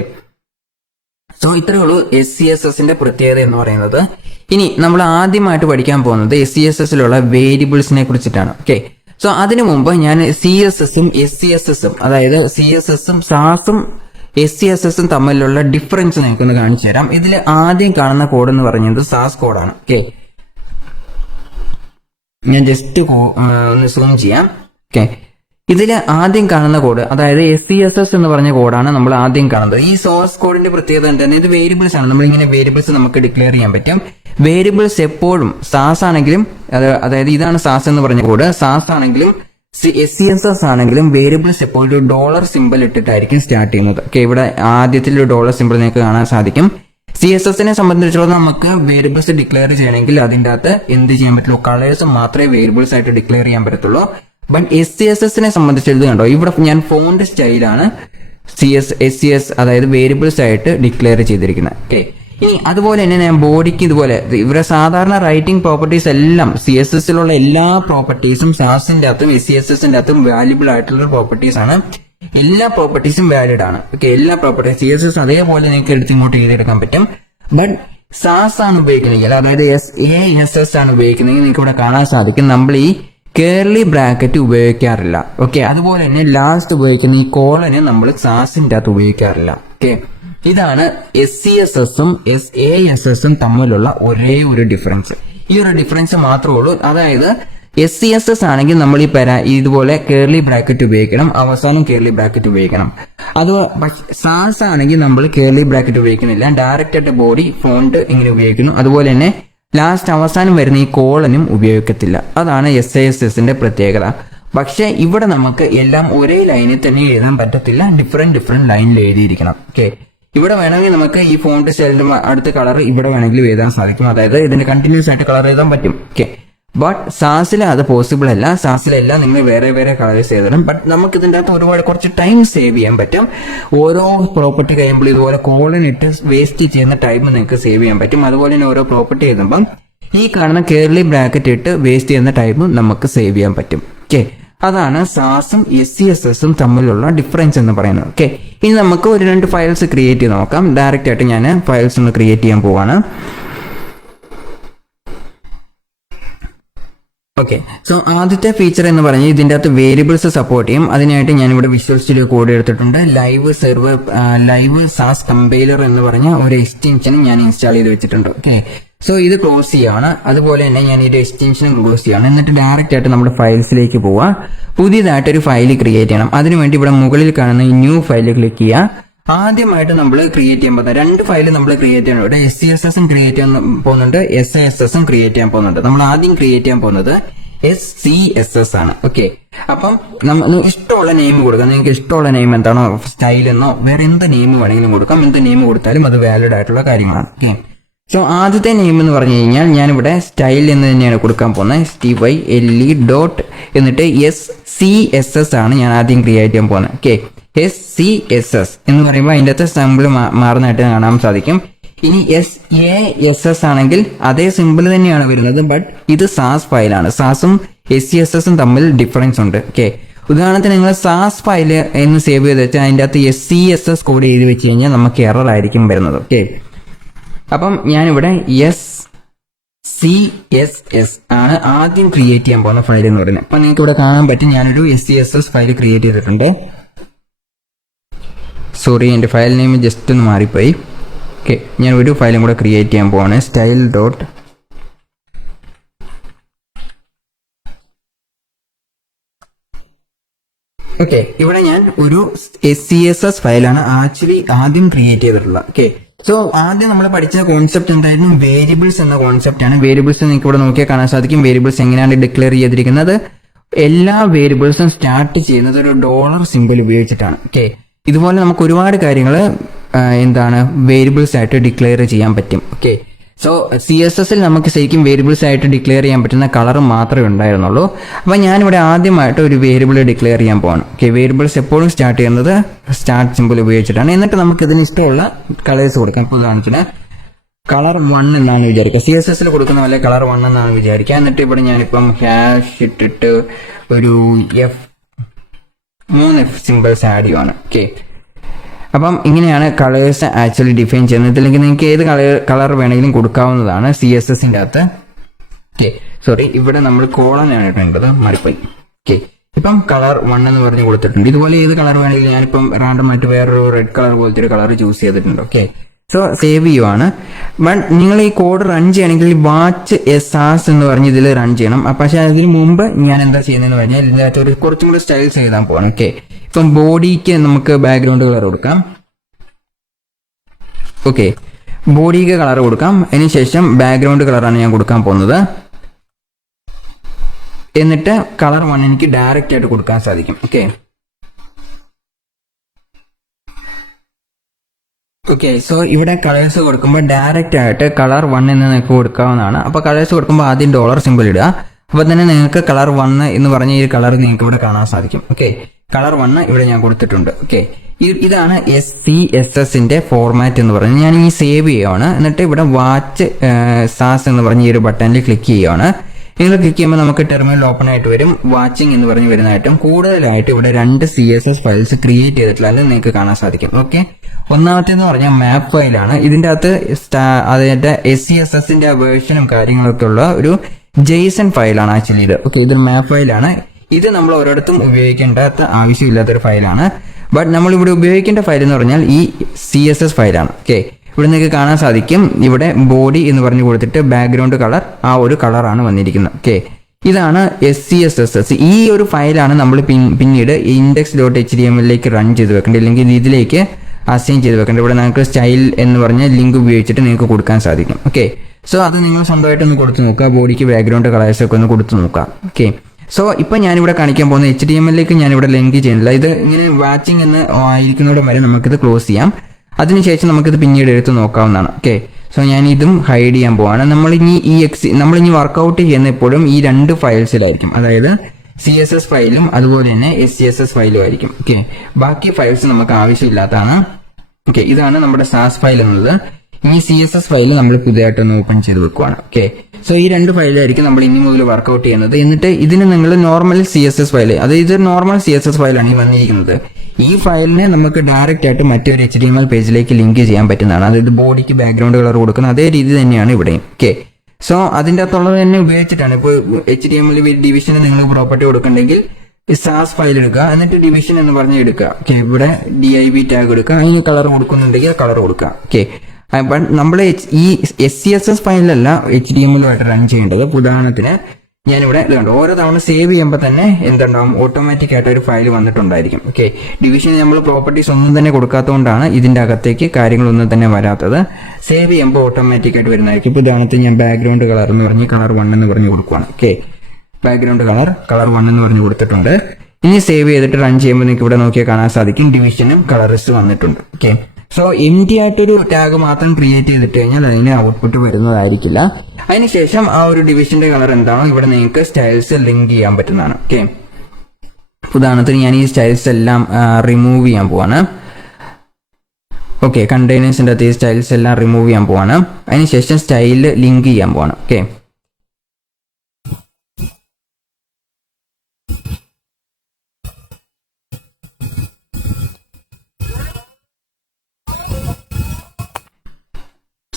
സോ ഇത്രയേ ഉള്ളൂ SCSSന്റെ പ്രത്യേകത എന്ന് പറയുന്നത്. ഇനി നമ്മൾ ആദ്യമായിട്ട് പഠിക്കാൻ പോകുന്നത് SCSSലുള്ള വേരിയബിൾസിനെ കുറിച്ചിട്ടാണ്. ഓക്കെ, സോ അതിനു മുമ്പ് ഞാൻ CSSഉം SCSSഉം അതായത് CSSഉം സാസും SCSSഉം തമ്മിലുള്ള ഡിഫറൻസ് നിങ്ങൾക്കൊന്ന് കാണിച്ചു തരാം. ഇതിൽ ആദ്യം കാണുന്ന കോഡ് എന്ന് പറയുന്നത് സാസ് കോഡാണ്. ഓക്കെ, ഞാൻ ജസ്റ്റ് ഒന്ന് സൂം ചെയ്യാം. ഓക്കെ, ഇതിൽ ആദ്യം കാണുന്ന കോഡ് അതായത് SCSS എന്ന് പറഞ്ഞ കോഡാണ് നമ്മൾ ആദ്യം കാണുന്നത്. ഈ സോഴ്സ് കോഡിന്റെ പ്രത്യേകത എന്താണ്, ഇത് വേരിയബിൾസ് ആണ്. നമ്മളിങ്ങനെ വേരിയബിൾസ് നമുക്ക് ഡിക്ലെയർ ചെയ്യാൻ പറ്റും. വേരിയബിൾസ് എപ്പോഴും സാസ് ആണെങ്കിലും അതായത് ഇതാണ് സാസ് എന്ന് പറഞ്ഞ കോഡ്, സാസ് ആണെങ്കിലും SCSS ആണെങ്കിലും വേരിയബിൾസ് എപ്പോഴും ഒരു ഡോളർ സിമ്പിൾ ഇട്ടിട്ടായിരിക്കും സ്റ്റാർട്ട് ചെയ്യുന്നത്. ഓക്കെ, ഇവിടെ ആദ്യത്തിൽ ഒരു ഡോളർ സിമ്പിൾ നിങ്ങൾക്ക് കാണാൻ സാധിക്കും. CSSനെ സംബന്ധിച്ചിടത്തോളം നമുക്ക് വേരിയബിൾസ് ഡിക്ലെയർ ചെയ്യണമെങ്കിൽ അതിൻ്റെ അകത്ത് എന്ത് ചെയ്യാൻ പറ്റുള്ളൂ, കളേഴ്സ് മാത്രമേ വേരിയബിൾസ് ആയിട്ട് ഡിക്ലെയർ ചെയ്യാൻ പറ്റത്തുള്ളൂ. ബട്ട് SCSSനെ സംബന്ധിച്ചിടത്തോളം കണ്ടോ, ഇവിടെ ഞാൻ ഫോണ്ട് സ്റ്റൈലാണ് SCS അതായത് വേരിയബിൾസ് ആയിട്ട് ഡിക്ലെയർ ചെയ്തിരിക്കുന്നത്. ഓക്കെ, ഇനി അതുപോലെ തന്നെ ഞാൻ ബോഡിക്ക് ഇതുപോലെ ഇവരെ സാധാരണ റൈറ്റിംഗ് പ്രോപ്പർട്ടീസ് എല്ലാം CSSലുള്ള എല്ലാ പ്രോപ്പർട്ടീസും സാസിന്റെ അകത്തും SCSSന്റെ അകത്തും വാല്യുബിൾ ആയിട്ടുള്ള പ്രോപ്പർട്ടീസ് ആണ്. എല്ലാ പ്രോപ്പർട്ടീസും വാലിഡ് ആണ്. ഓക്കെ, എല്ലാ പ്രോപ്പർട്ടീസ് CSS അതേപോലെ നിങ്ങൾക്ക് എടുത്ത് ഇങ്ങോട്ട് ചെയ്തെടുക്കാൻ പറ്റും. ബട്ട് സാസ് ആണ് ഉപയോഗിക്കുന്നതെങ്കിൽ അതായത് SASS ആണ് ഉപയോഗിക്കുന്നതെങ്കിൽ നിങ്ങൾക്ക് ഇവിടെ കാണാൻ സാധിക്കും നമ്മൾ ഈ കേർലി ബ്രാക്കറ്റ് ഉപയോഗിക്കാറില്ല. ഓക്കെ, അതുപോലെ തന്നെ ലാസ്റ്റ് ഉപയോഗിക്കുന്ന ഈ കോളന് നമ്മൾ സാസിന്റെ അകത്ത് ഉപയോഗിക്കാറില്ല. ഓക്കെ, ഇതാണ് SCSSഉം SASSഉം തമ്മിലുള്ള ഒരേ ഒരു ഡിഫറൻസ്. ഈ ഒരു ഡിഫറൻസ് മാത്രമേ ഉള്ളൂ. അതായത് SCSS ആണെങ്കിൽ നമ്മൾ ഇതുപോലെ കേർലി ബ്രാക്കറ്റ് ഉപയോഗിക്കണം, അവസാനം കേർലി ബ്രാക്കറ്റ് ഉപയോഗിക്കണം. അത് സാസ് ആണെങ്കിൽ നമ്മൾ കേർലി ബ്രാക്കറ്റ് ഉപയോഗിക്കുന്നില്ല, ഡയറക്റ്റ് ആയിട്ട് ബോഡി ഫോണ്ട് ഇങ്ങനെ ഉപയോഗിക്കുന്നു. അതുപോലെ തന്നെ ലാസ്റ്റ് അവസാനം വരുന്ന ഈ കോളനും ഉപയോഗിക്കത്തില്ല. അതാണ് SCSSന്റെ പ്രത്യേകത. പക്ഷെ ഇവിടെ നമുക്ക് എല്ലാം ഒരേ ലൈനിൽ തന്നെ എഴുതാൻ പറ്റത്തില്ല, ഡിഫറെന്റ് ലൈനിൽ എഴുതിയിരിക്കണം. ഓക്കെ, ഇവിടെ വേണമെങ്കിൽ നമുക്ക് ഈ ഫോണ്ട് സ്റ്റൈലിന്റെ അടുത്ത കളർ ഇവിടെ വേണമെങ്കിൽ എഴുതാൻ സാധിക്കും, അതായത് ഇതിന്റെ കണ്ടിന്യൂസ് ആയിട്ട് കളർ എഴുതാൻ പറ്റും. ഓക്കെ, ബട്ട് സാസിൽ അത് പോസിബിൾ അല്ല. സാസിലെല്ലാം നിങ്ങൾ വേറെ വേറെ കളേഴ്സ് എഴുതണം. ബട്ട് നമുക്ക് ഇതിന്റെ അകത്ത് കുറച്ച് ടൈം സേവ് ചെയ്യാൻ പറ്റും. ഓരോ പ്രോപ്പർട്ടി കഴിയുമ്പോൾ ഇതുപോലെ കോളൻ ഇട്ട് വേസ്റ്റ് ചെയ്യുന്ന ടൈം നിങ്ങൾക്ക് സേവ് ചെയ്യാൻ പറ്റും. അതുപോലെ തന്നെ ഓരോ പ്രോപ്പർട്ടി എഴുതുമ്പം ഈ കാണുന്ന കേർലി ബ്രാക്കറ്റ് ഇട്ട് വേസ്റ്റ് ചെയ്യുന്ന ടൈം നമുക്ക് സേവ് ചെയ്യാൻ പറ്റും. ഓക്കെ, അതാണ് സാസും SCSSഉം തമ്മിലുള്ള ഡിഫറൻസ് എന്ന് പറയുന്നത്. ഓക്കെ, ഇനി നമുക്ക് ഒരു 2 ഫയൽസ് ക്രിയേറ്റ് ചെയ്ത് നോക്കാം. ഡയറക്റ്റ് ആയിട്ട് ഞാൻ ഫയൽസ് ഒന്ന് ക്രിയേറ്റ് ചെയ്യാൻ പോവാണ്. ഓക്കെ, സോ ആദ്യത്തെ ഫീച്ചർ എന്ന് പറഞ്ഞാൽ ഇതിന്റെ അകത്ത് വേരിയബിൾസ് സപ്പോർട്ട് ചെയ്യും. അതിനായിട്ട് ഞാൻ ഇവിടെ വിഷ്വൽ സ്റ്റുഡിയോ കോഡ് എടുത്തിട്ടുണ്ട്. ലൈവ് സാസ് കമ്പൈലർ എന്ന് പറഞ്ഞ ഒരു എക്സ്റ്റൻഷൻ ഞാൻ ഇൻസ്റ്റാൾ ചെയ്ത് വെച്ചിട്ടുണ്ട്. ഓക്കെ, സോ ഇത് ക്ലോസ് ചെയ്യാണ്. അതുപോലെ തന്നെ ഞാൻ ഇത് എക്സ്റ്റൻഷനും ക്ലോസ് ചെയ്യാണ്. എന്നിട്ട് ഡയറക്റ്റ് ആയിട്ട് നമ്മുടെ ഫയൽസിലേക്ക് പോവാം. പുതിയതായിട്ടൊരു ഫയൽ ക്രിയേറ്റ് ചെയ്യണം. അതിനുവേണ്ടി ഇവിടെ മുകളിൽ കാണുന്ന ഈ ന്യൂ ഫയൽ ക്ലിക്ക് ചെയ്യുക. ആദ്യമായിട്ട് നമ്മൾ ക്രിയേറ്റ് ചെയ്യാൻ പോകുന്നത് 2 ഫയൽ നമ്മൾ ക്രിയേറ്റ് ചെയ്യണം. ഇവിടെ SCSSഉം ക്രിയേറ്റ് ചെയ്യാൻ പോകുന്നുണ്ട്, SASSഉം ക്രിയേറ്റ് ചെയ്യാൻ പോകുന്നുണ്ട്. നമ്മൾ ആദ്യം ക്രിയേറ്റ് ചെയ്യാൻ പോകുന്നത് SCSS ആണ്. ഓക്കെ, അപ്പം നമ്മൾ ഇഷ്ടമുള്ള നെയിം കൊടുക്കാം. നിങ്ങൾക്ക് ഇഷ്ടമുള്ള നെയിം എന്താണോ, സ്റ്റൈൽ എന്നോ വേറെ എന്ത് നെയിം വേണമെങ്കിലും കൊടുക്കാം. എന്ത് നെയിം കൊടുത്താലും അത് വാലിഡ് ആയിട്ടുള്ള കാര്യങ്ങളാണ്. ഓക്കെ, സോ ആദ്യത്തെ നെയിം എന്ന് പറഞ്ഞു കഴിഞ്ഞാൽ ഞാനിവിടെ സ്റ്റൈൽ എന്ന് തന്നെയാണ് കൊടുക്കാൻ പോകുന്നത്. STYLE ഡോട്ട് എന്നിട്ട് SCSS ആണ് ഞാൻ ആദ്യം ക്രിയേറ്റ് ചെയ്യാൻ പോകുന്നത്. ഓക്കെ, SCSS എന്ന് പറയുമ്പോൾ അതിൻ്റെ അകത്ത് സിമ്പിൾ മാറുന്നതായിട്ട് കാണാൻ സാധിക്കും. ഇനി SASS ആണെങ്കിൽ അതേ സിമ്പിൾ തന്നെയാണ് വരുന്നത്, ബട്ട് ഇത് സാസ് ഫയലാണ്. സാസും SCSSഉം തമ്മിൽ ഡിഫറൻസ് ഉണ്ട്. ഓക്കെ, ഉദാഹരണത്തിന് നിങ്ങൾ സാസ് ഫയൽ എന്ന് സേവ് ചെയ്ത് വെച്ചാൽ അതിൻ്റെ അകത്ത് SCSS കോഡ് എഴുതി വെച്ച് കഴിഞ്ഞാൽ നമുക്ക് എറർ ആയിരിക്കും വരുന്നത്. ഓക്കെ, അപ്പം ഞാനിവിടെ SCSS ആണ് ആദ്യം ക്രിയേറ്റ് ചെയ്യാൻ പോകുന്ന ഫയൽ എന്ന് പറയുന്നത്. അപ്പം നിങ്ങൾക്ക് ഇവിടെ കാണാൻ പറ്റും ഞാനൊരു SCSS ഫയൽ ക്രിയേറ്റ് ചെയ്തിട്ടുണ്ട്. സോറി, എൻ്റെ ഫയൽ നെയിം ജസ്റ്റ് ഒന്ന് മാറിപ്പോയി. ഓക്കെ, ഞാൻ ഒരു ഫയലും കൂടെ ക്രിയേറ്റ് ചെയ്യാൻ പോവാണ്. സ്റ്റൈൽ ഡോട്ട് ഓക്കെ, ഇവിടെ ഞാൻ ഒരു SCSS ഫയലാണ് ആദ്യം ക്രിയേറ്റ് ചെയ്തിട്ടുള്ളത്. ഓക്കെ, സോ ആദ്യം നമ്മൾ പഠിച്ച കോൺസെപ്റ്റ് എന്തായിരുന്നു, വേരിയബിൾസ് എന്ന കോൺസെപ്റ്റ് ആണ്. വേരിയബിൾസ് നിങ്ങൾക്ക് ഇവിടെ നോക്കിയാൽ കാണാൻ സാധിക്കും. വേരിയബിൾസ് എങ്ങനെയാണ് ഡിക്ലെയർ ചെയ്തിരിക്കുന്നത്. എല്ലാ വേരിയബിൾസും സ്റ്റാർട്ട് ചെയ്യുന്നത് ഒരു ഡോളർ സിമ്പിൾ ഉപയോഗിച്ചിട്ടാണ്. ഓക്കെ, ഇതുപോലെ നമുക്ക് ഒരുപാട് കാര്യങ്ങൾ എന്താണ് വേരിയബിൾസ് ആയിട്ട് ഡിക്ലെയർ ചെയ്യാൻ പറ്റും. ഓക്കെ, സോ CSSൽ നമുക്ക് ശരിക്കും വേരിയബിൾസ് ആയിട്ട് ഡിക്ലെയർ ചെയ്യാൻ പറ്റുന്ന കളർ മാത്രമേ ഉണ്ടായിരുന്നുള്ളൂ. അപ്പോൾ ഞാനിവിടെ ആദ്യമായിട്ട് ഒരു വേരിയബിൾ ഡിക്ലെയർ ചെയ്യാൻ പോകണം. ഓക്കെ, വേരിയബിൾസ് എപ്പോഴും സ്റ്റാർട്ട് ചെയ്യുന്നത് സ്റ്റാർട്ട് സിമ്പിൾ ഉപയോഗിച്ചിട്ടാണ്. എന്നിട്ട് നമുക്ക് ഇതിന് ഇഷ്ടമുള്ള കളേഴ്സ് കൊടുക്കാം. ഇപ്പോൾ ഉദാഹരണത്തിന് കളർ 1 എന്നാണ് വിചാരിക്കുക, CSSൽ കൊടുക്കുന്ന പോലെ കളർ 1 എന്നാണ് വിചാരിക്കുക. എന്നിട്ട് ഇവിടെ ഞാനിപ്പം ഹാഷ് ഇട്ടിട്ട് ഒരു 3 സിമ്പിൾസ് ആഡ് ചെയ്യുവാണ്. ഓക്കെ, അപ്പം ഇങ്ങനെയാണ് കളേഴ്സ് ആക്ച്വലി ഡിഫൈൻ ചെയ്യുന്നത്. ഇതില്ലെങ്കിൽ നിങ്ങൾക്ക് ഏത് കളർ വേണമെങ്കിലും കൊടുക്കാവുന്നതാണ് CSSന്റെ അകത്ത്. ഓക്കെ, സോറി, ഇവിടെ നമ്മൾ കോളനാണ് ഇടേണ്ടത്, മാറിപ്പോയി. ഓക്കെ, ഇപ്പം കളർ 1 എന്ന് പറഞ്ഞ് കൊടുത്തിട്ടുണ്ട്. ഇതുപോലെ ഏത് കളർ വേണമെങ്കിലും ഞാനിപ്പം റാൻഡം ആയിട്ട് വേറൊരു റെഡ് കളർ പോലത്തെ ഒരു കളർ ചൂസ് ചെയ്തിട്ടുണ്ട്. ഓക്കെ, സോ സേവ് ചെയ്യുവാണ്. ബട്ട് നിങ്ങൾ ഈ കോഡ് റൺ ചെയ്യണമെങ്കിൽ വാച്ച് SAS എന്ന് പറഞ്ഞ് ഇതിൽ റൺ ചെയ്യണം. പക്ഷെ അതിന് മുമ്പ് ഞാൻ എന്താ ചെയ്യുന്നതെന്ന് പറഞ്ഞാൽ ഇതിനകത്ത് ഒരു കുറച്ചും കൂടി സ്റ്റൈൽസ് എഴുതാൻ പോകണം. ഓക്കെ, ഇപ്പം ബോഡിക്ക് നമുക്ക് ബാക്ക്ഗ്രൗണ്ട് കളർ കൊടുക്കാം. ഓക്കെ, ബോഡിക്ക് കളർ കൊടുക്കാം. അതിനുശേഷം ബാക്ക്ഗ്രൗണ്ട് കളറാണ് ഞാൻ കൊടുക്കാൻ പോകുന്നത്. എന്നിട്ട് കളർ 1 എനിക്ക് ഡയറക്റ്റ് ആയിട്ട് കൊടുക്കാൻ സാധിക്കും. ഓക്കെ, ഓക്കെ, സോ ഇവിടെ കളേഴ്സ് കൊടുക്കുമ്പോൾ ഡയറക്റ്റ് ആയിട്ട് കളർ 1 എന്ന് നിങ്ങൾക്ക് കൊടുക്കാവുന്നതാണ്. അപ്പോൾ കളേഴ്സ് കൊടുക്കുമ്പോൾ ആദ്യം ഡോളർ സിമ്പിൾ ഇടുക. അപ്പോൾ തന്നെ നിങ്ങൾക്ക് കളർ 1 എന്ന് പറഞ്ഞ ഈ കളർ നിങ്ങൾക്ക് ഇവിടെ കാണാൻ സാധിക്കും. ഓക്കെ, കളർ 1 ഇവിടെ ഞാൻ കൊടുത്തിട്ടുണ്ട്. ഓക്കെ, ഇതാണ് CSSന്റെ ഫോർമാറ്റ് എന്ന് പറയുന്നത്. ഞാൻ ഈ സേവ് ചെയ്യുകയാണ്. എന്നിട്ട് ഇവിടെ വാച്ച് സാസ് എന്ന് പറഞ്ഞ ഈ ഒരു ബട്ടണിൽ ക്ലിക്ക് ചെയ്യുകയാണ്. നിങ്ങൾ ക്ലിക്ക് ചെയ്യുമ്പോൾ നമുക്ക് ടെർമിനൽ ഓപ്പൺ ആയിട്ട് വരും. വാച്ചിങ് എന്ന് പറഞ്ഞ് വരുന്നതായിട്ടും കൂടുതലായിട്ട് ഇവിടെ 2 CSS ഫയൽസ് ക്രിയേറ്റ് ചെയ്തിട്ടുള്ള നിങ്ങൾക്ക് കാണാൻ സാധിക്കും. ഓക്കെ, ഒന്നാമത്തേന്ന് പറഞ്ഞാൽ മാപ്പ് ഫയലാണ്. ഇതിന്റെ അകത്ത് അതിന്റെ SCSSന്റെ വേർഷനും കാര്യങ്ങളൊക്കെ ഉള്ള ഒരു JSON ഫയലാണ് ആക്ച്വലി ഇത്. ഓക്കെ, ഇതൊരു മാപ്പ് ഫയലാണ്. ഇത് നമ്മൾ ഒരിടത്തും ഉപയോഗിക്കേണ്ടാത്ത ആവശ്യമില്ലാത്തൊരു ഫയലാണ്. ബട്ട് നമ്മൾ ഇവിടെ ഉപയോഗിക്കേണ്ട ഫയൽ എന്ന് പറഞ്ഞാൽ ഈ CSS ഫയലാണ്. ഓക്കെ, ഇവിടെ നിങ്ങൾക്ക് കാണാൻ സാധിക്കും. ഇവിടെ ബോഡി എന്ന് പറഞ്ഞു കൊടുത്തിട്ട് ബാക്ക്ഗ്രൗണ്ട് കളർ ആ ഒരു കളറാണ് വന്നിരിക്കുന്നത്. ഓക്കെ, ഇതാണ് SCSS. ഈ ഒരു ഫയലാണ് നമ്മൾ പിന്നീട് index.html റൺ ചെയ്ത് വെക്കേണ്ടത്. ഇല്ലെങ്കിൽ ഇതിലേക്ക് അസൈൻ ചെയ്ത് വെക്കേണ്ടത്. ഇവിടെ നിങ്ങൾക്ക് സ്റ്റൈൽ എന്ന് പറഞ്ഞ ലിങ്ക് ഉപയോഗിച്ചിട്ട് നിങ്ങൾക്ക് കൊടുക്കാൻ സാധിക്കും. ഓക്കെ, സോ അത് നിങ്ങൾ സ്വന്തമായിട്ടൊന്ന് കൊടുത്ത് നോക്കുക. ബോഡിക്ക് ബാക്ക്ഗ്രൗണ്ട് കളേഴ്സ് ഒക്കെ ഒന്ന് കൊടുത്ത് നോക്കാം. ഓക്കെ, സോ ഇപ്പം ഞാനിവിടെ കാണിക്കാൻ പോകുന്ന HTML ഞാനിവിടെ ലിങ്ക് ചെയ്യുന്നില്ല. ഇത് ഇങ്ങനെ വാച്ചിങ് എന്ന് ആയിരിക്കുന്നതോടെ വരെ നമുക്കിത് ക്ലോസ് ചെയ്യാം. അതിനുശേഷം നമുക്കിത് പിന്നീട് എടുത്ത് നോക്കാവുന്നതാണ്. ഓക്കെ, സോ ഞാൻ ഇതും ഹൈഡ് ചെയ്യാൻ പോവാണ്. നമ്മളിനി വർക്കൗട്ട് ചെയ്യുന്ന എപ്പോഴും ഈ 2 ഫയൽസിലായിരിക്കും. അതായത് CSS ഫയലും അതുപോലെ തന്നെ SCSS ഫയലും ആയിരിക്കും. ഓക്കെ, ബാക്കി ഫയൽസ് നമുക്ക് ആവശ്യമില്ലാത്തതാണ്. ഓക്കെ, ഇതാണ് നമ്മുടെ SAS ഫയൽ എന്നത്. ഈ CSS ഫയൽ നമ്മൾ പുതിയതായിട്ടൊന്ന് ഓപ്പൺ ചെയ്ത് വെക്കുവാണ്. ഓക്കെ, സോ ഈ 2 ഫയലായിരിക്കും നമ്മൾ ഇനി മുതൽ വർക്കൗട്ട് ചെയ്യുന്നത്. എന്നിട്ട് ഇതിന് നിങ്ങൾ നോർമൽ CSS ഫയൽ, അതായത് ഇത് നോർമൽ CSS ഫയലാണ് ഈ വന്നിരിക്കുന്നത്. ഈ ഫയലിനെ നമുക്ക് ഡയറക്റ്റ് ആയിട്ട് മറ്റൊരു HTML പേജിലേക്ക് ലിങ്ക് ചെയ്യാൻ പറ്റുന്നതാണ്. അതായത് ബോഡിക്ക് ബാക്ക്ഗ്രൗണ്ട് കളർ കൊടുക്കുന്ന അതേ രീതി തന്നെയാണ് ഇവിടെയും. ഓക്കെ, സോ അതിൻ്റെ അകത്തുള്ളത് തന്നെ ഉപയോഗിച്ചിട്ടാണ്. ഇപ്പോൾ HTML ഡിവിഷന് നിങ്ങൾ പ്രോപ്പർട്ടി കൊടുക്കണമെങ്കിൽ SAS ഫയൽ എടുക്കുക, എന്നിട്ട് ഡിവിഷൻ എന്ന് പറഞ്ഞ് എടുക്കുക. ഓക്കെ, ഇവിടെ DIV ടാഗ് എടുക്കുക, അതിന് കളർ കൊടുക്കുന്നുണ്ടെങ്കിൽ കളർ കൊടുക്കുക. ഓക്കെ, ബട്ട് നമ്മൾ ഈ SCSS ഫയലിലല്ല HTML-ആയിട്ട് റൺ ചെയ്യേണ്ടത്. ഉദാഹരണത്തിന് ഞാനിവിടെ ഇത് കണ്ടു, ഓരോ തവണ സേവ് ചെയ്യുമ്പോൾ തന്നെ എന്തുണ്ടാവും, ഓട്ടോമാറ്റിക് ആയിട്ട് ഒരു ഫയൽ വന്നിട്ടുണ്ടായിരിക്കും. ഓക്കെ, ഡിവിഷൻ നമ്മൾ പ്രോപ്പർട്ടീസ് ഒന്നും തന്നെ കൊടുക്കാത്തതുകൊണ്ടാണ് ഇതിന്റെ അകത്തേക്ക് കാര്യങ്ങളൊന്നും തന്നെ വരാത്തത്. സേവ് ചെയ്യുമ്പോൾ ഓട്ടോമാറ്റിക് ആയിട്ട് വരുന്നതായിരിക്കും. ഇപ്പോൾ ഉദാഹരണത്തിന് ഞാൻ ബാക്ക്ഗ്രൗണ്ട് കളർ എന്ന് പറഞ്ഞ് കളർ 1 എന്ന് പറഞ്ഞ് കൊടുക്കുവാണ്. ഓക്കെ, ബാക്ക്ഗ്രൗണ്ട് കളർ 1 എന്ന് പറഞ്ഞ് കൊടുത്തിട്ടുണ്ട്. ഇനി സേവ് ചെയ്തിട്ട് റൺ ചെയ്യുമ്പോൾ നിങ്ങൾക്ക് ഇവിടെ നോക്കിയാൽ കാണാൻ സാധിക്കും ഡിവിഷനും കളറിസ് വന്നിട്ടുണ്ട്. ഓക്കെ, സോ എംപ്റ്റി ആയിട്ടൊരു ടാഗ് മാത്രം ക്രിയേറ്റ് ചെയ്തിട്ട് കഴിഞ്ഞാൽ അതിന് ഔട്ട്പുട്ട് വരുന്നതായിരിക്കില്ല. അതിനുശേഷം ആ ഒരു ഡിവിഷന്റെ കളർ എന്താണോ ഇവിടെ നിങ്ങൾക്ക് സ്റ്റൈൽസ് ലിങ്ക് ചെയ്യാൻ പറ്റുന്നതാണ്. ഓക്കെ, ഉദാഹരണത്തിന് ഞാൻ ഈ സ്റ്റൈൽസ് എല്ലാം റിമൂവ് ചെയ്യാൻ പോവാണ്. ഓക്കെ, കണ്ടെയ്നേഴ്സിന്റെ അകത്ത് ഈ സ്റ്റൈൽസ് എല്ലാം റിമൂവ് ചെയ്യാൻ പോവാണ്. അതിനുശേഷം സ്റ്റൈൽ ലിങ്ക് ചെയ്യാൻ പോവാണ്. ഓക്കെ,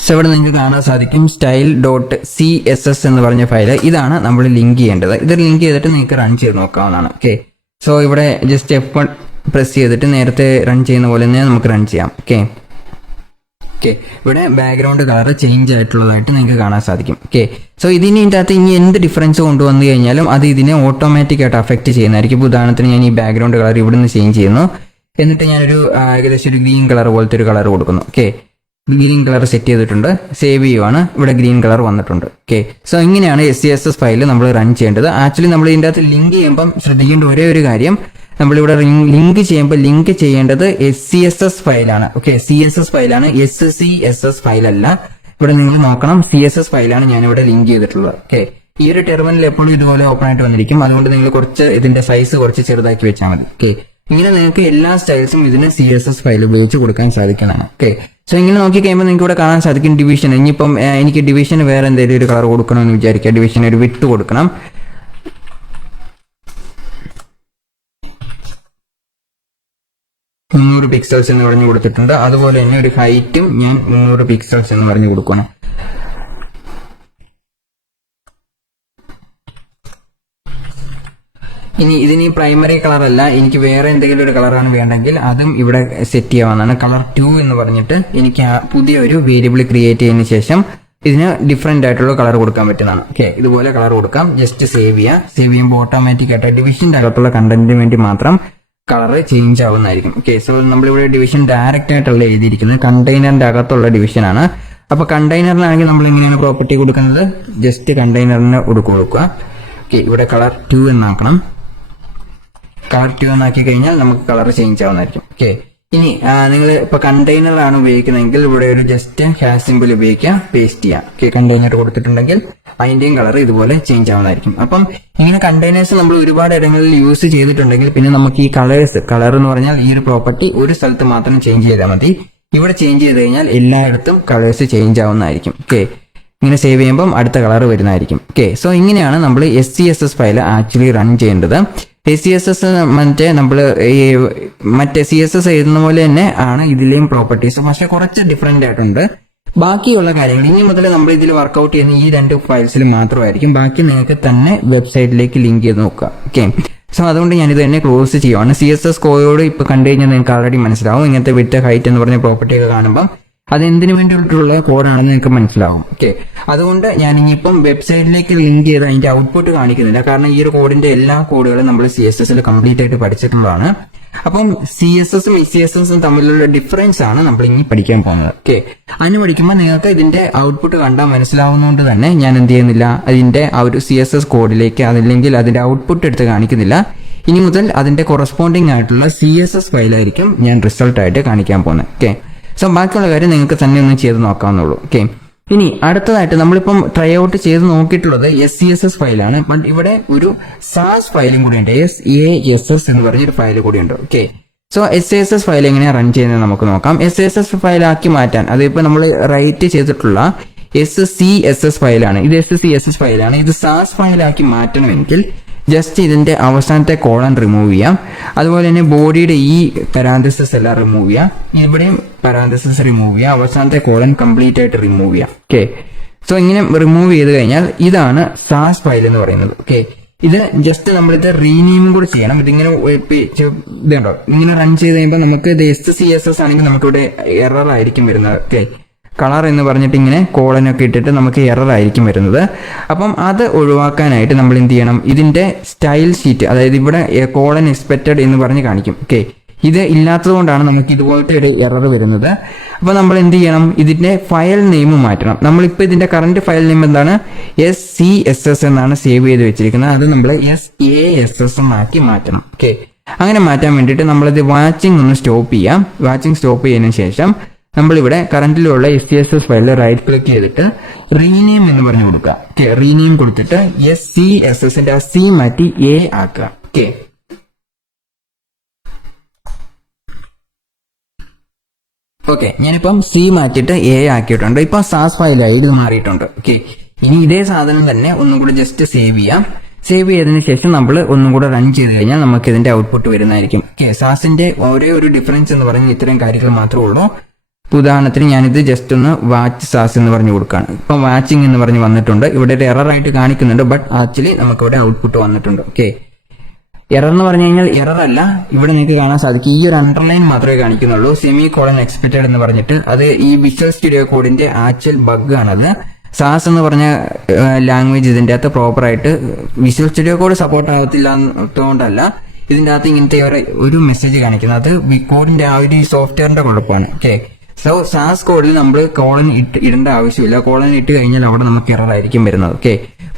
സോ ഇവിടെ നിങ്ങൾക്ക് കാണാൻ സാധിക്കും style.css എന്ന് പറഞ്ഞ ഫയൽ. ഇതാണ് നമ്മൾ ലിങ്ക് ചെയ്യേണ്ടത്. ഇത് ലിങ്ക് ചെയ്തിട്ട് നിങ്ങൾക്ക് റൺ ചെയ്ത് നോക്കാവുന്നതാണ്. ഓക്കെ, സോ ഇവിടെ ജസ്റ്റ് F1 പ്രസ് ചെയ്തിട്ട് നേരത്തെ റൺ ചെയ്യുന്ന പോലെ തന്നെ നമുക്ക് റൺ ചെയ്യാം. ഓക്കെ, ഇവിടെ ബാക്ക്ഗ്രൗണ്ട് കളർ ചേഞ്ച് ആയിട്ടുള്ളതായിട്ട് നിങ്ങൾക്ക് കാണാൻ സാധിക്കും. ഓക്കെ, സോ ഇതിൻ്റെ അകത്ത് ഇനി എന്ത് ഡിഫറൻസ് കൊണ്ടുവന്നു കഴിഞ്ഞാലും അത് ഇതിനെ ഓട്ടോമാറ്റിക് ആയിട്ട് അഫക്റ്റ് ചെയ്യുന്നതായിരിക്കും. ഉദാഹരണത്തിന് ഞാൻ ഈ ബാക്ക്ഗ്രൗണ്ട് കളർ ഇവിടെ നിന്ന് ചേഞ്ച് ചെയ്യുന്നു. എന്നിട്ട് ഞാനൊരു ഏകദേശം ഒരു ഗ്രീൻ കളർ പോലത്തെ ഒരു കളർ കൊടുക്കുന്നു. ഓക്കെ, ഗ്രീൻ കളർ സെറ്റ് ചെയ്തിട്ടുണ്ട്. സേവ് ചെയ്യുവാണ്. ഇവിടെ ഗ്രീൻ കളർ വന്നിട്ടുണ്ട്. ഓക്കെ, സോ ഇങ്ങനെയാണ് SCSS ഫയൽ നമ്മൾ റൺ ചെയ്യേണ്ടത്. ആക്ച്വലി നമ്മൾ ഇതിൻ്റെ അകത്ത് ലിങ്ക് ചെയ്യുമ്പം ശ്രദ്ധിക്കേണ്ട ഒരേ ഒരു കാര്യം, നമ്മളിവിടെ ലിങ്ക് ചെയ്യുമ്പോൾ ലിങ്ക് ചെയ്യേണ്ടത് SCSS ഫയലാണ്. ഓക്കെ, CSS ഫയലാണ്, SCSS ഫയലല്ല. ഇവിടെ നിങ്ങൾ നോക്കണം, CSS ഫയലാണ് ഞാനിവിടെ ലിങ്ക് ചെയ്തിട്ടുള്ളത്. ഓക്കെ, ഈ ഒരു ടെർമിനൽ എപ്പോഴും ഇതുപോലെ ഓപ്പൺ ആയിട്ട് വന്നിരിക്കും. അതുകൊണ്ട് നിങ്ങൾ കുറച്ച് ഇതിന്റെ സൈസ് കുറച്ച് ചെറുതാക്കി വെച്ചാൽ മതി. ഓക്കെ, ഇങ്ങനെ നിങ്ങൾക്ക് എല്ലാ സ്റ്റൈൽസും ഇതിന് CSS ഫയൽ ഉപയോഗിച്ച് കൊടുക്കാൻ സാധിക്കുന്നതാണ്. ഓക്കെ, സോ ഇങ്ങനെ നോക്കി കഴിയുമ്പോൾ നിങ്ങൾക്ക് ഇവിടെ കാണാൻ സാധിക്കും ഡിവിഷൻ. ഇനിയിപ്പം എനിക്ക് ഡിവിഷന് വേറെ എന്തെങ്കിലും ഒരു കളർ കൊടുക്കണമെന്ന് വിചാരിക്കുക. ഡിവിഷൻ ഒരു വിട്ട് കൊടുക്കണം. മുന്നൂറ് പിക്സൽസ് എന്ന് പറഞ്ഞു കൊടുത്തിട്ടുണ്ട്. അതുപോലെ തന്നെ ഒരു ഹൈറ്റും ഞാൻ 300 പിക്സൽസ് എന്ന് പറഞ്ഞു കൊടുക്കണം. ഇനി ഇതിന് പ്രൈമറി കളർ അല്ല, എനിക്ക് വേറെ എന്തെങ്കിലും ഒരു കളറാണ് വേണ്ടെങ്കിൽ അതും ഇവിടെ സെറ്റ് ചെയ്യാവുന്നതാണ്. കളർ 2 എന്ന് പറഞ്ഞിട്ട് എനിക്ക് പുതിയ ഒരു വേരിയബിൾ ക്രിയേറ്റ് ചെയ്തതിനു ശേഷം ഇതിന് ഡിഫറെന്റ് ആയിട്ടുള്ള കളർ കൊടുക്കാൻ പറ്റുന്നതാണ്. ഓക്കെ, ഇതുപോലെ കളർ കൊടുക്കാം. ജസ്റ്റ് സേവ് ചെയ്യുമ്പോൾ ഓട്ടോമാറ്റിക് ആയിട്ട് ഡിവിഷന്റെ അകത്തുള്ള കണ്ടന്റിന് വേണ്ടി മാത്രം കളർ ചേഞ്ച് ആവുന്നതായിരിക്കും. ഓക്കെ, സോ നമ്മളിവിടെ ഡിവിഷൻ ഡയറക്റ്റ് ആയിട്ടുള്ള എഴുതിയിരിക്കുന്നത് കണ്ടെയ്നറിന്റെ അകത്തുള്ള ഡിവിഷനാണ്. അപ്പൊ കണ്ടെയ്നറിനാണെങ്കിൽ നമ്മൾ എങ്ങനെയാണ് പ്രോപ്പർട്ടി കൊടുക്കുന്നത്? ജസ്റ്റ് കണ്ടെയ്നറിന് കൊടുക്കുക. ഓക്കെ, ഇവിടെ കളർ 2 എന്നാക്കണം. കളർ 2 എന്നാക്കി കഴിഞ്ഞാൽ നമുക്ക് കളർ ചേഞ്ച് ആവുന്നതായിരിക്കും. ഓക്കെ, ഇനി നിങ്ങൾ ഇപ്പൊ കണ്ടെയ്നർ ആണ് ഉപയോഗിക്കുന്നതെങ്കിൽ ഇവിടെ ഒരു ജസ്റ്റ് ഹാഷ് സിമ്പിൾ ഉപയോഗിക്കുക, പേസ്റ്റ് ചെയ്യാം. ഓക്കെ, കണ്ടെയ്നർ കൊടുത്തിട്ടുണ്ടെങ്കിൽ അതിന്റെയും കളർ ഇതുപോലെ ചേഞ്ച് ആവുന്നതായിരിക്കും. അപ്പം ഇങ്ങനെ കണ്ടെയ്നേഴ്സ് നമ്മൾ ഒരുപാട് ഇടങ്ങളിൽ യൂസ് ചെയ്തിട്ടുണ്ടെങ്കിൽ പിന്നെ നമുക്ക് ഈ കളർ എന്ന് പറഞ്ഞാൽ ഈ ഒരു പ്രോപ്പർട്ടി ഒരു സ്ഥലത്ത് മാത്രം ചേഞ്ച് ചെയ്താൽ മതി. ഇവിടെ ചേഞ്ച് ചെയ്ത് കഴിഞ്ഞാൽ എല്ലായിടത്തും കളേഴ്സ് ചേഞ്ച് ആവുന്നതായിരിക്കും. ഓക്കെ, ഇങ്ങനെ സേവ് ചെയ്യുമ്പോൾ അടുത്ത കളർ വരുന്നതായിരിക്കും. ഓക്കെ, സോ ഇങ്ങനെയാണ് നമ്മൾ SCSS ഫയൽ ആക്ച്വലി റൺ ചെയ്യേണ്ടത്. SCSS മറ്റേ CSS എഴുതുന്ന പോലെ തന്നെ ആണ് ഇതിലെയും പ്രോപ്പർട്ടീസ്, പക്ഷെ കുറച്ച് ഡിഫറെന്റ് ആയിട്ടുണ്ട്. ബാക്കിയുള്ള കാര്യങ്ങൾ ഇനി മുതൽ നമ്മൾ ഇതിൽ വർക്ക്ഔട്ട് ചെയ്യുന്ന ഈ 2 ഫയൽസിൽ മാത്രമായിരിക്കും. ബാക്കി നിങ്ങൾക്ക് തന്നെ വെബ്സൈറ്റിലേക്ക് ലിങ്ക് ചെയ്ത് നോക്കുക. ഓക്കെ, സോ അതുകൊണ്ട് ഞാനിത് തന്നെ ക്ലോസ് ചെയ്യുവാണ്. CSS കോഡ് ഇപ്പൊ കണ്ടു കഴിഞ്ഞാൽ നിങ്ങൾക്ക് ആൾറെഡി മനസ്സിലാവും. ഇങ്ങനത്തെ വിത്ത് ഹൈറ്റ് എന്ന് പറഞ്ഞ പ്രോപ്പർട്ടി ഒക്കെ കാണുമ്പോൾ അത് എന്തിനു വേണ്ടിയിട്ടുള്ള കോഡാണെന്ന് നിങ്ങൾക്ക് മനസ്സിലാവും. ഓക്കെ, അതുകൊണ്ട് ഞാൻ ഇനിയിപ്പം വെബ്സൈറ്റിലേക്ക് ലിങ്ക് ചെയ്ത് അതിന്റെ ഔട്ട്പുട്ട് കാണിക്കുന്നില്ല. കാരണം ഈ ഒരു കോഡിന്റെ എല്ലാ കോഡുകളും നമ്മൾ CSSൽ കംപ്ലീറ്റ് ആയിട്ട് പഠിച്ചിട്ടുള്ളതാണ്. അപ്പം CSSഉം SCSSഉം തമ്മിലുള്ള ഡിഫറൻസ് ആണ് നമ്മൾ ഇനി പഠിക്കാൻ പോകുന്നത്. ഓക്കെ, അതിന് പഠിക്കുമ്പോൾ നിങ്ങൾക്ക് ഇതിന്റെ ഔട്ട്പുട്ട് കണ്ടാൽ മനസ്സിലാവുന്നതുകൊണ്ട് തന്നെ ഞാൻ എന്ത് ചെയ്യുന്നില്ല, അതിന്റെ ആ ഒരു CSS കോഡിലേക്ക് അതല്ലെങ്കിൽ അതിന്റെ ഔട്ട്പുട്ട് എടുത്ത് കാണിക്കുന്നില്ല. ഇനി മുതൽ അതിന്റെ കൊറസ്പോണ്ടിങ് ആയിട്ടുള്ള CSS ഫയലായിരിക്കും ഞാൻ റിസൾട്ട് ആയിട്ട് കാണിക്കാൻ പോകുന്നത്. ഓക്കെ, സോ ബാക്കിയുള്ള കാര്യം നിങ്ങൾക്ക് തന്നെ ഒന്ന് ചെയ്ത് നോക്കാവുന്നുള്ളൂ. ഓക്കെ, ഇനി അടുത്തതായിട്ട് നമ്മളിപ്പം ട്രൈ ഔട്ട് ചെയ്ത് നോക്കിയിട്ടുള്ളത് SCSS ഫയലാണ്. ബട്ട് ഇവിടെ ഒരു SAS ഫയലും കൂടി ഉണ്ട്, SASS എന്ന് പറഞ്ഞൊരു ഫയൽ കൂടി ഉണ്ട്. ഓക്കെ, സോ SASS ഫയൽ എങ്ങനെയാണ് റൺ ചെയ്യുന്നത് നമുക്ക് നോക്കാം. SASS ഫയലാക്കി മാറ്റാൻ അതിപ്പോ നമ്മൾ റൈറ്റ് ചെയ്തിട്ടുള്ള SCSS ഫയലാണ്. ഇത് SCSS ഫയലാണ്. ഇത് SAS ഫയലാക്കി മാറ്റണമെങ്കിൽ ജസ്റ്റ് ഇതിന്റെ അവസാനത്തെ കോളൻ റിമൂവ് ചെയ്യാം. അതുപോലെ തന്നെ ബോഡിയുടെ ഈ പാരാന്തസിസ് എല്ലാം റിമൂവ് ചെയ്യാം. ഇവിടെയും പാരാന്തസിസ് റിമൂവ് ചെയ്യാം. അവസാനത്തെ കോളൻ കംപ്ലീറ്റ് ആയിട്ട് റിമൂവ് ചെയ്യാം. ഓക്കെ, സോ ഇങ്ങനെ റിമൂവ് ചെയ്ത് കഴിഞ്ഞാൽ ഇതാണ് SAS ഫയൽ എന്ന് പറയുന്നത്. ഓക്കെ, ഇത് ജസ്റ്റ് നമ്മളിത് റീനെയിമും കൂടി ചെയ്യണം. ഇതിങ്ങനെ ഇതുണ്ടോ, ഇങ്ങനെ റൺ ചെയ്ത് കഴിയുമ്പോൾ നമുക്ക് ഇത് SCSS ആണെങ്കിൽ നമുക്കിവിടെ എറർ ആയിരിക്കും വരുന്നത്. ഓക്കെ, കളർ എന്ന് പറഞ്ഞിട്ട് ഇങ്ങനെ കോളനൊക്കെ ഇട്ടിട്ട് നമുക്ക് എറർ ആയിരിക്കും വരുന്നത്. അപ്പം അത് ഒഴിവാക്കാനായിട്ട് നമ്മൾ എന്ത് ചെയ്യണം, ഇതിന്റെ സ്റ്റൈൽ ഷീറ്റ്, അതായത് ഇവിടെ കോളൻ എക്സ്പെക്റ്റഡ് എന്ന് പറഞ്ഞ് കാണിക്കും. ഓക്കെ, ഇത് ഇല്ലാത്തത് കൊണ്ടാണ് നമുക്ക് ഇതുപോലത്തെ ഒരു എറർ വരുന്നത്. അപ്പൊ നമ്മൾ എന്ത് ചെയ്യണം, ഇതിന്റെ ഫയൽ നെയിം മാറ്റണം. നമ്മളിപ്പോൾ ഇതിന്റെ കറന്റ് ഫയൽ നെയിം എന്താണ്, SCSS എന്നാണ് സേവ് ചെയ്ത് വെച്ചിരിക്കുന്നത്. അത് നമ്മൾ SASS എന്നാക്കി മാറ്റണം. ഓക്കെ, അങ്ങനെ മാറ്റാൻ വേണ്ടിയിട്ട് നമ്മളിത് വാച്ചിങ് ഒന്ന് സ്റ്റോപ്പ് ചെയ്യാം. വാച്ചിങ് സ്റ്റോപ്പ് ചെയ്തതിനു ശേഷം നമ്മളിവിടെ കറന്റിലുള്ള SCSS ഫയലിൽ റൈറ്റ് ക്ലിക്ക് ചെയ്തിട്ട് റീനെയിം എന്ന് പറഞ്ഞു കൊടുക്കുക. ഓക്കെ, റീനെയിം കൊടുത്തിട്ട് SCSSന്റെ ആ C മാറ്റി A ആക്കുക. ഓക്കെ, ഓക്കെ, ഞാനിപ്പം C മാറ്റിയിട്ട് A ആക്കിയിട്ടുണ്ട്. ഇപ്പൊ SAS ഫയലായി ഇത് മാറിയിട്ടുണ്ട്. ഓക്കെ, ഇനി ഇതേ സാധനം തന്നെ ഒന്നും കൂടെ ജസ്റ്റ് സേവ് ചെയ്യാം. സേവ് ചെയ്തതിനു ശേഷം നമ്മൾ ഒന്നും കൂടെ റൺ ചെയ്ത് കഴിഞ്ഞാൽ നമുക്ക് ഇതിന്റെ ഔട്ട്പുട്ട് വരുന്നതായിരിക്കും. ഓക്കെ, സാസിന്റെ ഒരേ ഒരു ഡിഫറൻസ് എന്ന് പറഞ്ഞാൽ ഇത്രയും കാര്യങ്ങൾ മാത്രമേ ഉള്ളൂ. ഉദാഹരണത്തിന് ഞാനിത് ജസ്റ്റ് ഒന്ന് വാച്ച് SAS എന്ന് പറഞ്ഞു കൊടുക്കുകയാണ്. ഇപ്പം വാച്ചിങ് എന്ന് പറഞ്ഞ് വന്നിട്ടുണ്ട്. ഇവിടെ ഒരു എറർ ആയിട്ട് കാണിക്കുന്നുണ്ട്, ബട്ട് ആക്ച്വലി നമുക്ക് ഇവിടെ ഔട്ട്പുട്ട് വന്നിട്ടുണ്ട്. ഓക്കെ, എറർ എന്ന് പറഞ്ഞു കഴിഞ്ഞാൽ എറർ അല്ല, ഇവിടെ നിങ്ങൾക്ക് കാണാൻ സാധിക്കും ഈ ഒരു അണ്ടർലൈൻ മാത്രമേ കാണിക്കുന്നുള്ളൂ. സെമി കോളൻ എക്സ്പെക്റ്റഡ് എന്ന് പറഞ്ഞിട്ട് അത് ഈ വിഷ്വൽ സ്റ്റുഡിയോ കോഡിന്റെ ആക്ച്വൽ ബഗ് ആണത്. SAS എന്ന് പറഞ്ഞ ലാംഗ്വേജ് ഇതിന്റെ അകത്ത് പ്രോപ്പറായിട്ട് വിഷ്വൽ സ്റ്റുഡിയോ കോഡ് സപ്പോർട്ട് ആകത്തില്ലാത്തതുകൊണ്ടല്ല ഇതിന്റെ അകത്ത് ഇങ്ങനത്തെ ഒരു മെസ്സേജ് കാണിക്കുന്നത്. അത് കോഡിന്റെ ആ ഒരു സോഫ്റ്റ്വെയറിന്റെ കുഴപ്പമാണ്. ഓക്കെ, സോ SAS കോഡിൽ നമ്മൾ കോളൻ ഇടേണ്ട ആവശ്യമില്ല. കോളൻ ഇട്ട് കഴിഞ്ഞാൽ അവിടെ നമുക്ക് എറർ ആയിരിക്കും വരുന്നത്. ഓക്കെ,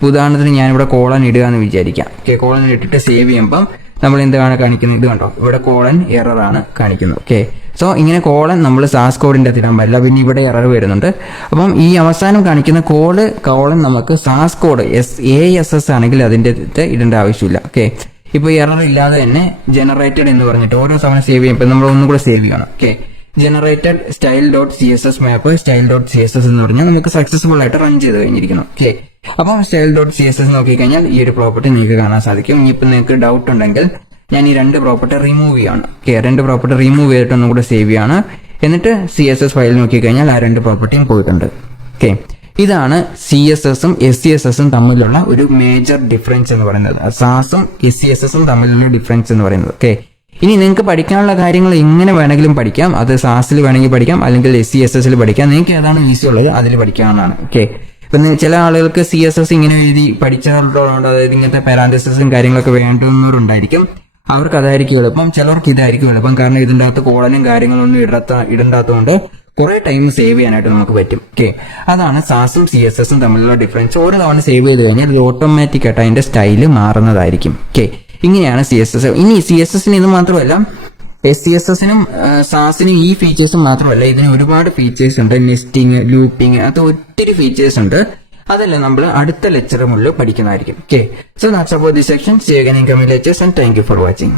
ഉദാഹരണത്തിന് ഞാനിവിടെ കോളൻ ഇടുക എന്ന് വിചാരിക്കാം. ഓക്കെ, കോളൻ ഇട്ടിട്ട് സേവ് ചെയ്യുമ്പം നമ്മൾ എന്താണ് കാണിക്കുന്നത്? ഇത് കണ്ടോ, ഇവിടെ കോളൻ എറർ ആണ് കാണിക്കുന്നത്. ഓക്കെ, സോ ഇങ്ങനെ കോളൻ നമ്മൾ സാസ് കോഡിന്റെ അകത്ത് ഇടാൻ പറ്റില്ല, പിന്നെ ഇവിടെ എറർ വരുന്നുണ്ട്. അപ്പം ഈ അവസാനം കാണിക്കുന്ന കോളൻ നമുക്ക് സാസ് കോഡ് ASS ആണെങ്കിൽ അതിന്റെ അകത്ത് ഇടേണ്ട ആവശ്യമില്ല. ഓക്കെ, ഇപ്പൊ എറർ ഇല്ലാതെ തന്നെ ജനറേറ്റഡ് എന്ന് പറഞ്ഞിട്ട് ഓരോ സമയം സേവ് ചെയ്യും. ഇപ്പൊ നമ്മൾ ഒന്നും കൂടെ സേവ് ചെയ്യണം. ഓക്കെ, ജനറേറ്റഡ് style.css മാപ്പ് style.css എന്ന് പറഞ്ഞാൽ നമുക്ക് സക്സസ്ഫുൾ ആയിട്ട് റൺ ചെയ്ത് കഴിഞ്ഞിരിക്കണം. ഓക്കെ, അപ്പം style.css നോക്കിക്കഴിഞ്ഞാൽ ഈ ഒരു പ്രോപ്പർട്ടി നിങ്ങൾക്ക് കാണാൻ സാധിക്കും. ഇനിയിപ്പോൾ നിങ്ങൾക്ക് ഡൗട്ട് ഉണ്ടെങ്കിൽ ഞാൻ ഈ 2 പ്രോപ്പർട്ടി റിമൂവ് ചെയ്യാണ്. ഓക്കെ, 2 പ്രോപ്പർട്ടി റിമൂവ് ചെയ്തിട്ട് ഒന്നും കൂടെ സേവ് ചെയ്യാണ്. എന്നിട്ട് CSS ഫയൽ നോക്കിക്കഴിഞ്ഞാൽ ആ 2 പ്രോപ്പർട്ടിയും പോയിട്ടുണ്ട്. ഓക്കെ, ഇതാണ് CSSഉം SCSSഉം തമ്മിലുള്ള ഒരു മേജർ ഡിഫറൻസ് എന്ന് പറയുന്നത്. സാസും SCSSഉം തമ്മിലുള്ള ഡിഫറൻസ് എന്ന് പറയുന്നത്. ഓക്കെ, ഇനി നിങ്ങൾക്ക് പഠിക്കാനുള്ള കാര്യങ്ങൾ എങ്ങനെ വേണമെങ്കിലും പഠിക്കാം. അത് സാസിൽ വേണമെങ്കിൽ പഠിക്കാം, അല്ലെങ്കിൽ SCSSൽ പഠിക്കാം. നിങ്ങൾക്ക് ഏതാണ് ഈസി ഉള്ളത് അതിൽ പഠിക്കാവുന്നതാണ്. ഓക്കെ, ഇപ്പം ചില ആളുകൾക്ക് CSS ഇങ്ങനെ എഴുതി പഠിച്ചതുകൊണ്ട്, അതായത് ഇങ്ങനത്തെ പാരാന്തസിസും കാര്യങ്ങളൊക്കെ വേണ്ടുന്നവരുണ്ടായിരിക്കും. അവർക്ക് അതായിരിക്കും എളുപ്പം. ചിലർക്ക് ഇതായിരിക്കും എളുപ്പം, കാരണം ഇതിൻ്റെ അകത്ത് കോളനും കാര്യങ്ങളൊന്നും ഇടണ്ടാത്തതുകൊണ്ട് കുറെ ടൈം സേവ് ചെയ്യാനായിട്ട് നമുക്ക് പറ്റും. ഓക്കെ, അതാണ് സാസും CSSഉം തമ്മിലുള്ള ഡിഫറൻസ്. ഓരോ തവണ സേവ് ചെയ്ത് കഴിഞ്ഞാൽ ഇത് ഓട്ടോമാറ്റിക് ആയിട്ട് അതിന്റെ സ്റ്റൈല് മാറുന്നതായിരിക്കും. ഓക്കെ, ഇങ്ങനെയാണ് CSS. ഇനി CSSന് ഇത് മാത്രമല്ല, SCSSനും സാസിനും ഈ ഫീച്ചേഴ്സും മാത്രമല്ല, ഇതിന് ഒരുപാട് ഫീച്ചേഴ്സ് ഉണ്ട്. നെസ്റ്റിംഗ്, ലൂപ്പിംഗ്, അത് ഒത്തിരി ഫീച്ചേഴ്സ് ഉണ്ട്. അതെല്ലാം നമ്മൾ അടുത്ത ലെക്ചർ മുകളിൽ പഠിക്കുന്നതായിരിക്കും. Okay, so that's about this section. See you again in coming lectures and thank you for watching.